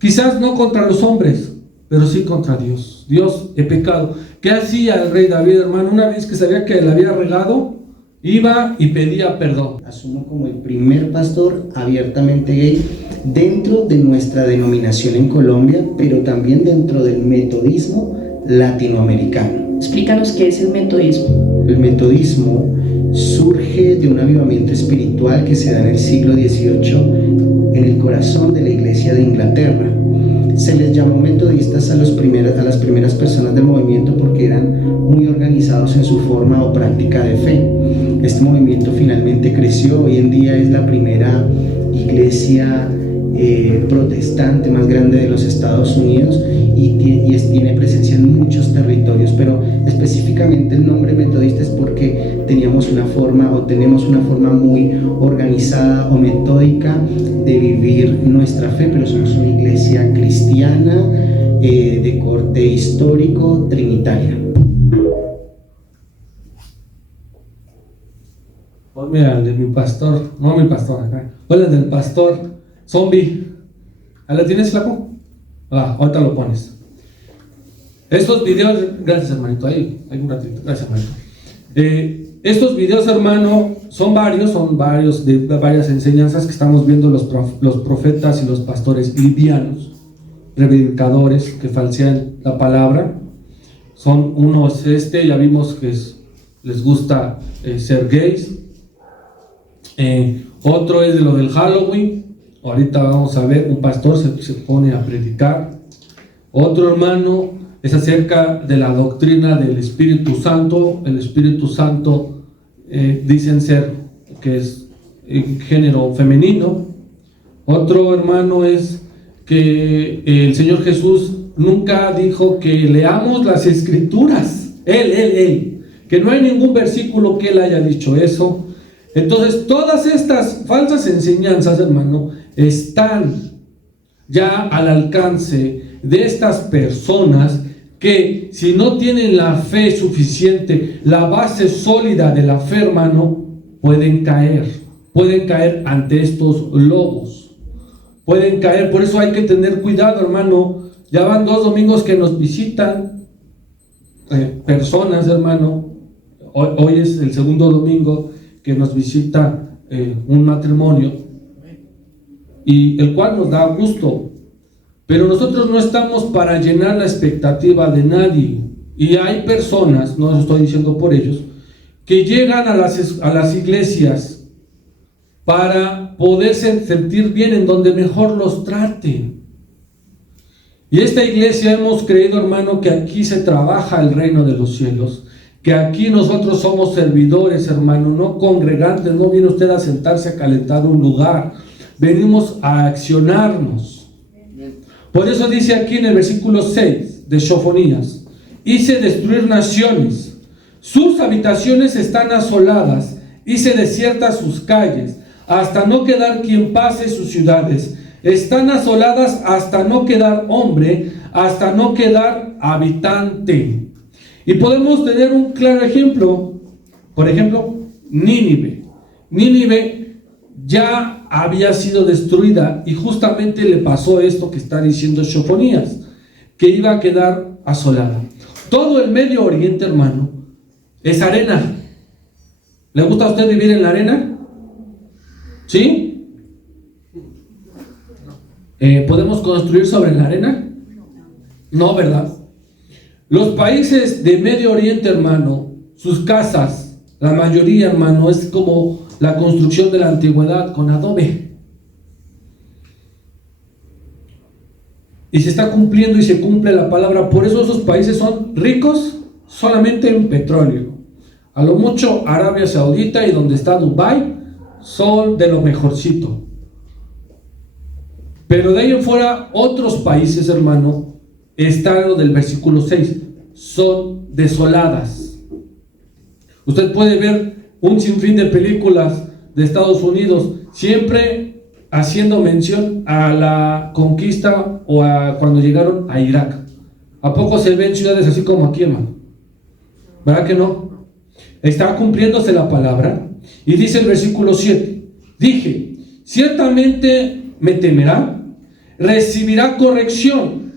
Quizás no contra los hombres, pero sí contra Dios. Dios, he pecado. ¿Qué hacía el rey David, hermano? Una vez que sabía que le había regado, iba y pedía perdón. Asumo como el primer pastor abiertamente gay dentro de nuestra denominación en Colombia, pero también dentro del metodismo latinoamericano. Explícanos qué es el metodismo. El metodismo surge de un avivamiento espiritual que se da en el siglo XVIII en el corazón de la iglesia de Inglaterra. Se les llamó metodistas a las primeras personas del movimiento porque eran muy organizados en su forma o práctica de fe. Este movimiento finalmente creció, hoy en día es la primera iglesia protestante más grande de los Estados Unidos y tiene presencia en muchos territorios, pero específicamente el nombre metodista es porque tenemos una forma muy organizada o metódica de vivir nuestra fe, pero somos una iglesia cristiana de corte histórico trinitaria. Pues mira, el de mi pastor, no mi pastor acá, pues el del pastor zombie. ¿Ahí la tienes, flaco? Ahorita lo pones. Estos videos, gracias hermanito, ahí hay un ratito, gracias hermanito. Estos videos, hermano, son varios de varias enseñanzas que estamos viendo los profetas y los pastores livianos, predicadores que falsean la palabra. Son unos, ya vimos que les gusta ser gays. Otro es de lo del Halloween. Ahorita vamos a ver, un pastor se pone a predicar. Otro, hermano, es acerca de la doctrina del Espíritu Santo. El Espíritu Santo dicen ser que es género femenino. Otro, hermano, es que el Señor Jesús nunca dijo que leamos las Escrituras. Él, que no hay ningún versículo que Él haya dicho eso. Entonces, todas estas falsas enseñanzas, hermano, están ya al alcance de estas personas que, si no tienen la fe suficiente, la base sólida de la fe, hermano, pueden caer ante estos lobos, pueden caer. Por eso hay que tener cuidado, hermano. Ya van 2 domingos que nos visitan personas, hermano. Hoy es el segundo domingo que nos visita un matrimonio, y el cual nos da gusto, pero nosotros no estamos para llenar la expectativa de nadie. Y hay personas, no lo estoy diciendo por ellos, que llegan a las iglesias para poderse sentir bien en donde mejor los traten. Y esta iglesia hemos creído, hermano, que aquí se trabaja el reino de los cielos, que aquí nosotros somos servidores, hermano, no congregantes. No viene usted a sentarse a calentar un lugar, venimos a accionarnos. Por eso dice aquí en el versículo 6 de Sofonías: hice destruir naciones, Sus habitaciones están asoladas y se desiertan sus calles, hasta no quedar quien pase sus ciudades. Están asoladas hasta no quedar hombre, hasta no quedar habitante. Y podemos tener un claro ejemplo. Por ejemplo, Nínive. Nínive ya había sido destruida y justamente le pasó esto que está diciendo Sofonías, que iba a quedar asolada. Todo el Medio Oriente, hermano, es arena. ¿Le gusta a usted vivir en la arena? ¿Sí? ¿Podemos construir sobre la arena? No, ¿verdad? Los países de Medio Oriente, hermano, sus casas, la mayoría, hermano, es como la construcción de la antigüedad con adobe. Y se está cumpliendo y se cumple la palabra. Por eso esos países son ricos solamente en petróleo. A lo mucho Arabia Saudita y donde está Dubái son de lo mejorcito. Pero de ahí en fuera, otros países, hermano, está lo del versículo 6, son desoladas. Usted puede ver un sinfín de películas de Estados Unidos, siempre haciendo mención a la conquista o a cuando llegaron a Irak. ¿A poco se ven ciudades así como aquí, hermano? ¿Verdad que no? Está cumpliéndose la palabra. Y dice el versículo 7, dije, ciertamente me temerá, recibirá corrección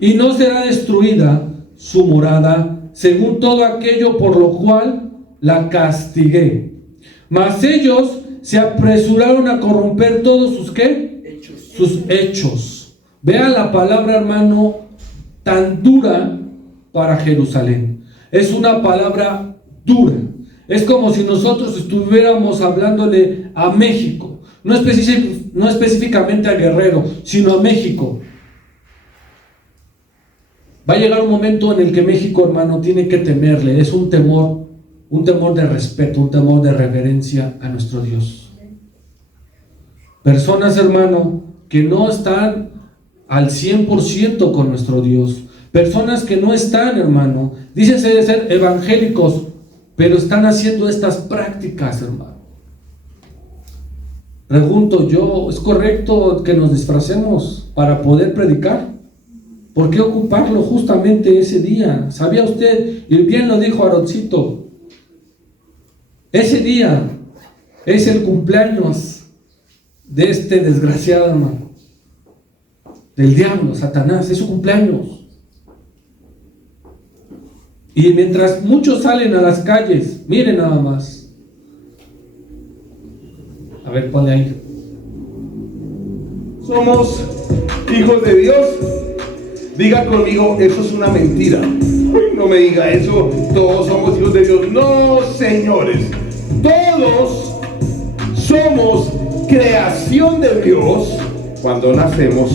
y no será destruida su morada, según todo aquello por lo cual la castigué. Mas ellos se apresuraron a corromper todos sus ¿qué? Sus hechos. Vean la palabra, hermano, tan dura para Jerusalén. Es una palabra dura. Es como si nosotros estuviéramos hablándole a México, no específicamente a Guerrero, sino a México. Va a llegar un momento en el que México, hermano, tiene que temerle. Es un temor de respeto, un temor de reverencia a nuestro Dios. Personas, hermano, que no están al 100% con nuestro Dios. Personas que no están, hermano, dícense de ser evangélicos, pero están haciendo estas prácticas, hermano. Pregunto yo, ¿es correcto que nos disfracemos para poder predicar? ¿Por qué ocuparlo justamente ese día? ¿Sabía usted? Y bien lo dijo Aaroncito. Ese día es el cumpleaños de este desgraciado, hermano, del diablo, Satanás. Es su cumpleaños. Y mientras muchos salen a las calles, miren nada más. A ver, ponle ahí. Somos hijos de Dios. Diga conmigo, eso es una mentira. Uy, no me diga eso, todos somos hijos de Dios. No, señores, todos somos creación de Dios cuando nacemos,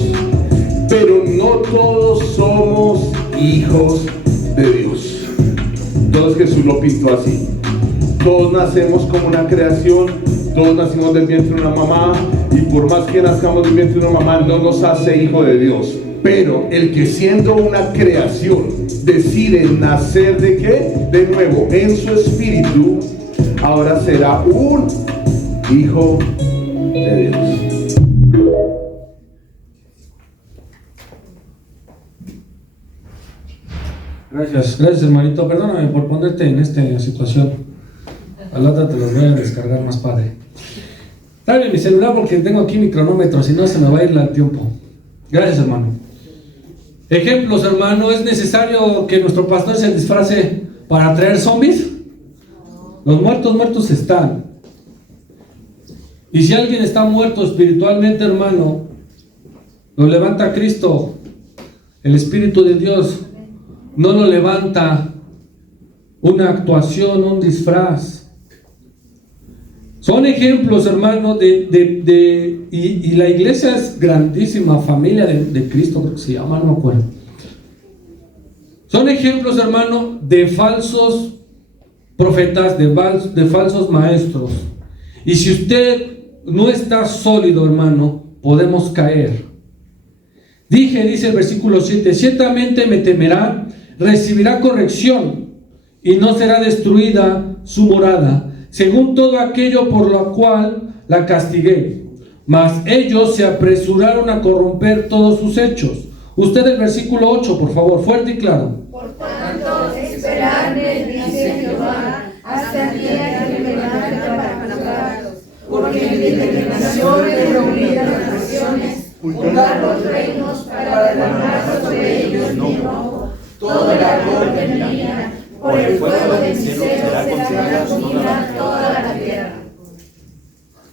pero no todos somos hijos de Dios. Entonces Jesús lo pintó así. Todos nacemos como una creación, todos nacimos del vientre de una mamá, y por más que nazcamos del vientre de una mamá, no nos hace hijo de Dios. Pero el que siendo una creación decide nacer ¿de qué? De nuevo en su espíritu, ahora será un hijo de Dios. Gracias hermanito, perdóname por ponerte en esta situación. Al otro te los voy a descargar más padre. Dale mi celular porque tengo aquí mi cronómetro, si no se me va a ir el tiempo. Gracias, hermano. Ejemplos, hermano. ¿Es necesario que nuestro pastor se disfrace para traer zombies? Los muertos están. Y si alguien está muerto espiritualmente, hermano, lo levanta Cristo, el Espíritu de Dios. No lo levanta una actuación, un disfraz. Son ejemplos, hermano, y la iglesia es grandísima, familia de Cristo, creo que se llama, no me acuerdo. Son ejemplos, hermano, de falsos profetas, de falsos maestros. Y si usted no está sólido, hermano, podemos caer. Dice el versículo 7, ciertamente me temerá, recibirá corrección y no será destruida su morada, según todo aquello por lo cual la castigué. Mas ellos se apresuraron a corromper todos sus hechos. Usted el versículo 8, por favor, fuerte y claro. Por tanto, esperadme, dice Jehová, hasta el día que me levante para juzgarlos, porque mi determinación es reunir a las naciones, fundar los reinos para derramar sobre ellos mi enojo, todo el ardor de mi ira, por el fuego de mi celo será consumida toda la tierra.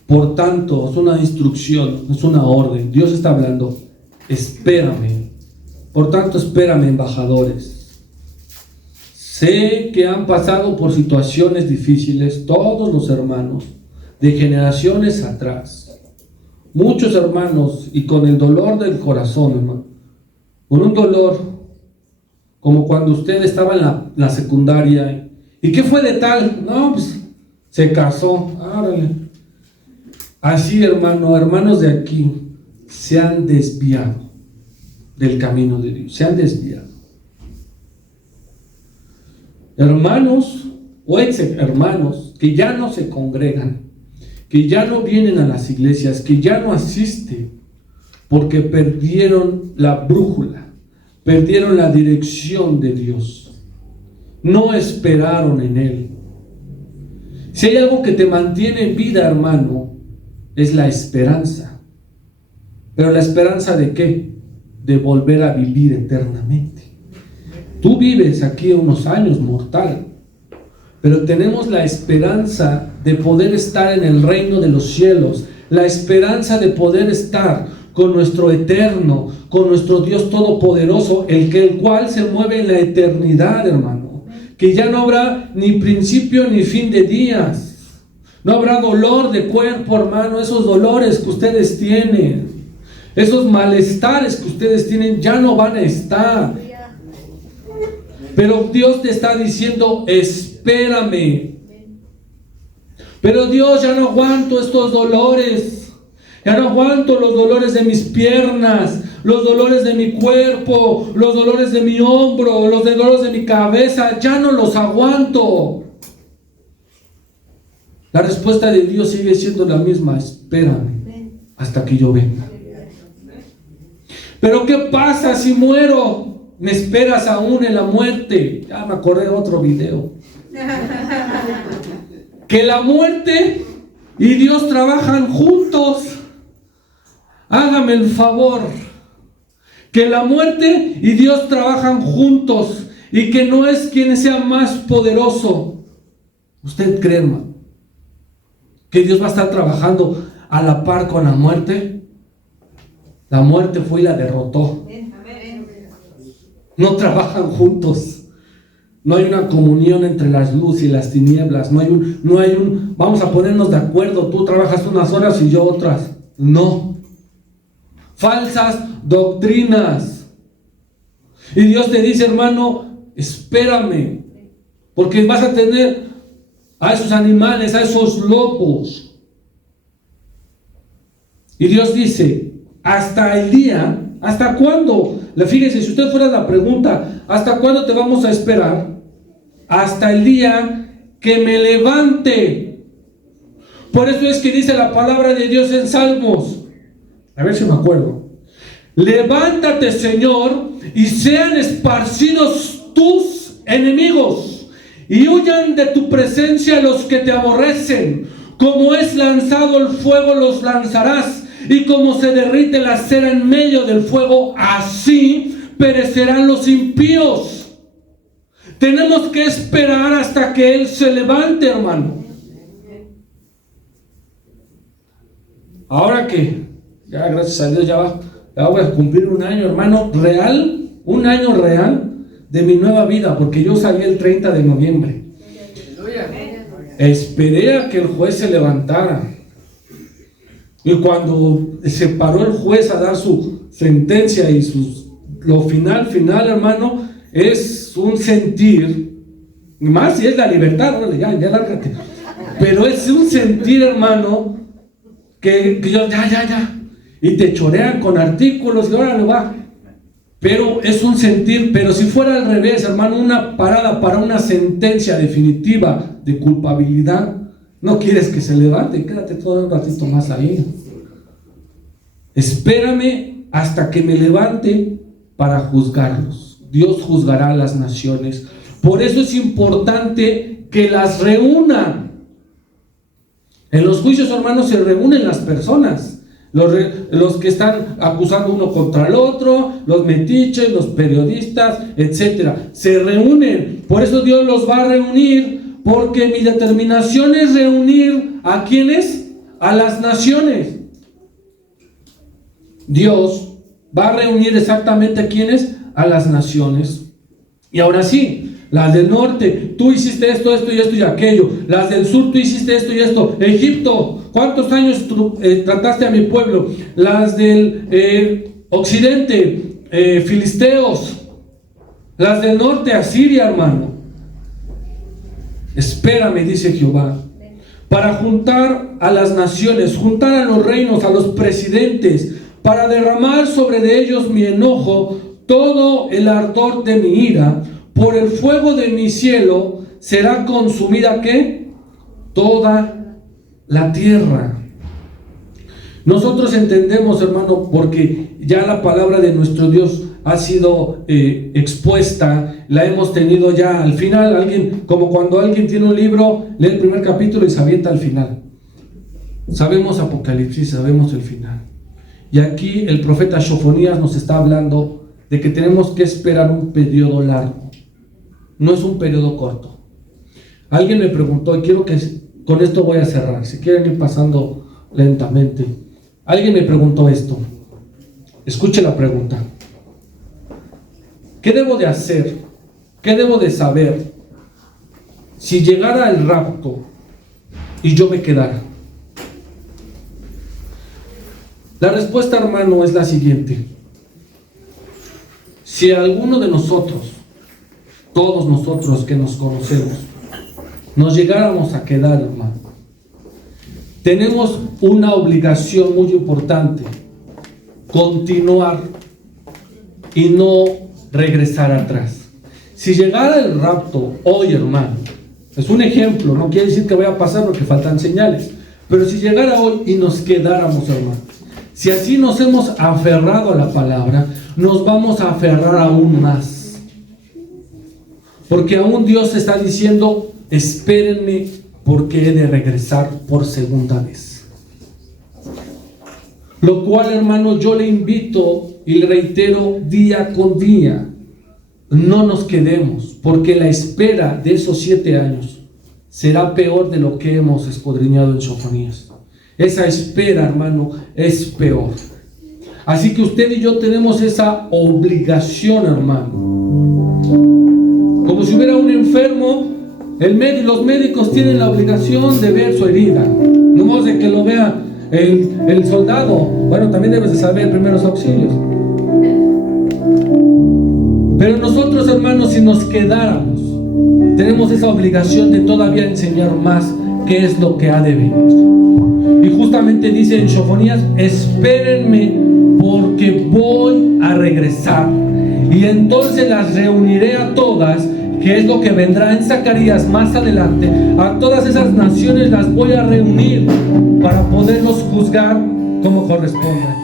Por tanto, es una instrucción, es una orden. Dios está hablando, espérame. Por tanto, espérame, embajadores. Sé que han pasado por situaciones difíciles todos los hermanos, de generaciones atrás. Muchos hermanos, y con el dolor del corazón, hermano. Con un dolor, como cuando usted estaba en la secundaria. ¿Y qué fue de tal? No, pues se casó. Árale. Así, hermanos de aquí se han desviado del camino de Dios, se han desviado. Hermanos o ex hermanos que ya no se congregan, que ya no vienen a las iglesias, que ya no asisten, porque perdieron la brújula, perdieron la dirección de Dios, no esperaron en Él. Si hay algo que te mantiene en vida, hermano, es la esperanza. ¿Pero la esperanza de qué? De volver a vivir eternamente. Tú vives aquí unos años, mortal, pero tenemos la esperanza de poder estar en el reino de los cielos, la esperanza de poder estar con nuestro eterno, con nuestro Dios todopoderoso, el cual se mueve en la eternidad, hermano, que ya no habrá ni principio ni fin de días. No habrá dolor de cuerpo, hermano. Esos dolores que ustedes tienen, esos malestares que ustedes tienen, ya no van a estar. Pero Dios te está diciendo, espérame. Pero Dios, ya no aguanto estos dolores. Ya no aguanto los dolores de mis piernas, los dolores de mi cuerpo, los dolores de mi hombro, los dolores de mi cabeza. Ya no los aguanto. La respuesta de Dios sigue siendo la misma: espérame hasta que yo venga. Pero ¿qué pasa si muero? ¿Me esperas aún en la muerte? Ya me acordé de otro video. Que la muerte y Dios trabajan juntos. Hágame el favor. Que la muerte y Dios trabajan juntos, y que no es quien sea más poderoso. ¿Usted cree, hermano, que Dios va a estar trabajando a la par con la muerte? La muerte fue y la derrotó. No trabajan juntos. No hay una comunión entre las luces y las tinieblas. No hay un vamos a ponernos de acuerdo, tú trabajas unas horas y yo otras. No. Falsas doctrinas. Y Dios te dice, hermano, espérame, porque vas a tener a esos animales, a esos lobos. Y Dios dice, hasta el día, ¿hasta cuándo? Fíjese, si usted fuera la pregunta, ¿hasta cuándo te vamos a esperar? Hasta el día que me levante. Por eso es que dice la palabra de Dios en Salmos, a ver si me acuerdo: levántate, Señor, y sean esparcidos tus enemigos, y huyan de tu presencia los que te aborrecen. Como es lanzado el fuego, los lanzarás, y como se derrite la cera en medio del fuego, así perecerán los impíos. Tenemos que esperar hasta que Él se levante, hermano. Ahora que ya, gracias a Dios, ya voy a cumplir un año, hermano, real, un año real de mi nueva vida, porque yo salí el 30 de noviembre. Esperé a que el juez se levantara. Y cuando se paró el juez a dar su sentencia y lo final, hermano, es un sentir, más si es la libertad, órale, ya lárgate. Pero es un sentir, hermano, que yo, ya. Y te chorean con artículos y órale, va. pero es un sentir. Pero si fuera al revés, hermano, una parada para una sentencia definitiva de culpabilidad, no quieres que se levante, quédate todo un ratito más ahí. Espérame hasta que me levante para juzgarlos. Dios juzgará a las naciones. Por eso es importante que las reúnan. En los juicios, hermanos, se reúnen las personas. Los que están acusando uno contra el otro, los metiches, los periodistas, etcétera, se reúnen. Por eso Dios los va a reunir, porque mi determinación es reunir ¿a quiénes? A las naciones. Dios va a reunir exactamente a quiénes, a las naciones. Y ahora sí, las del norte, tú hiciste esto, esto y esto y aquello. Las del sur, tú hiciste esto y esto. Egipto, ¿cuántos años trataste a mi pueblo? Las del occidente, filisteos. Las del norte, Asiria, hermano. Espérame, dice Jehová, para juntar a las naciones, juntar a los reinos, a los presidentes, para derramar sobre de ellos mi enojo, todo el ardor de mi ira. Por el fuego de mi cielo será consumida, ¿qué? Toda la tierra. Nosotros entendemos, hermano, porque ya la palabra de nuestro Dios ha sido expuesta, la hemos tenido ya al final. Alguien, como cuando alguien tiene un libro, lee el primer capítulo y se avienta al final. Sabemos Apocalipsis, sabemos el final. Y aquí el profeta Sofonías nos está hablando de que tenemos que esperar un periodo largo. No es un periodo corto. Alguien me preguntó, y quiero que con esto voy a cerrar, si quieren ir pasando lentamente. Alguien me preguntó esto. Escuche la pregunta. ¿Qué debo de hacer? ¿Qué debo de saber si llegara el rapto y yo me quedara? La respuesta, hermano, es la siguiente. Si alguno de nosotros, todos nosotros que nos conocemos, nos llegáramos a quedar, hermano, tenemos una obligación muy importante: continuar y no regresar atrás. Si llegara el rapto hoy, hermano, es un ejemplo, no quiere decir que vaya a pasar porque faltan señales, pero si llegara hoy y nos quedáramos, hermano, si así nos hemos aferrado a la palabra, nos vamos a aferrar aún más. Porque aún Dios está diciendo, espérenme porque he de regresar por segunda vez. Lo cual, hermano, yo le invito y le reitero día con día, no nos quedemos, porque la espera de esos 7 años será peor de lo que hemos escudriñado en Sofonías. Esa espera, hermano, es peor. Así que usted y yo tenemos esa obligación, hermano. Como si hubiera un enfermo, los médicos tienen la obligación de ver su herida. No más de que lo vea el soldado. Bueno, también debes de saber primeros auxilios. Pero nosotros, hermanos, si nos quedáramos, tenemos esa obligación de todavía enseñar más qué es lo que ha de venir. Y justamente dice en Sofonías, espérenme porque voy a regresar. Y entonces las reuniré a todas, que es lo que vendrá en Zacarías más adelante. A todas esas naciones las voy a reunir para poderlos juzgar como corresponda.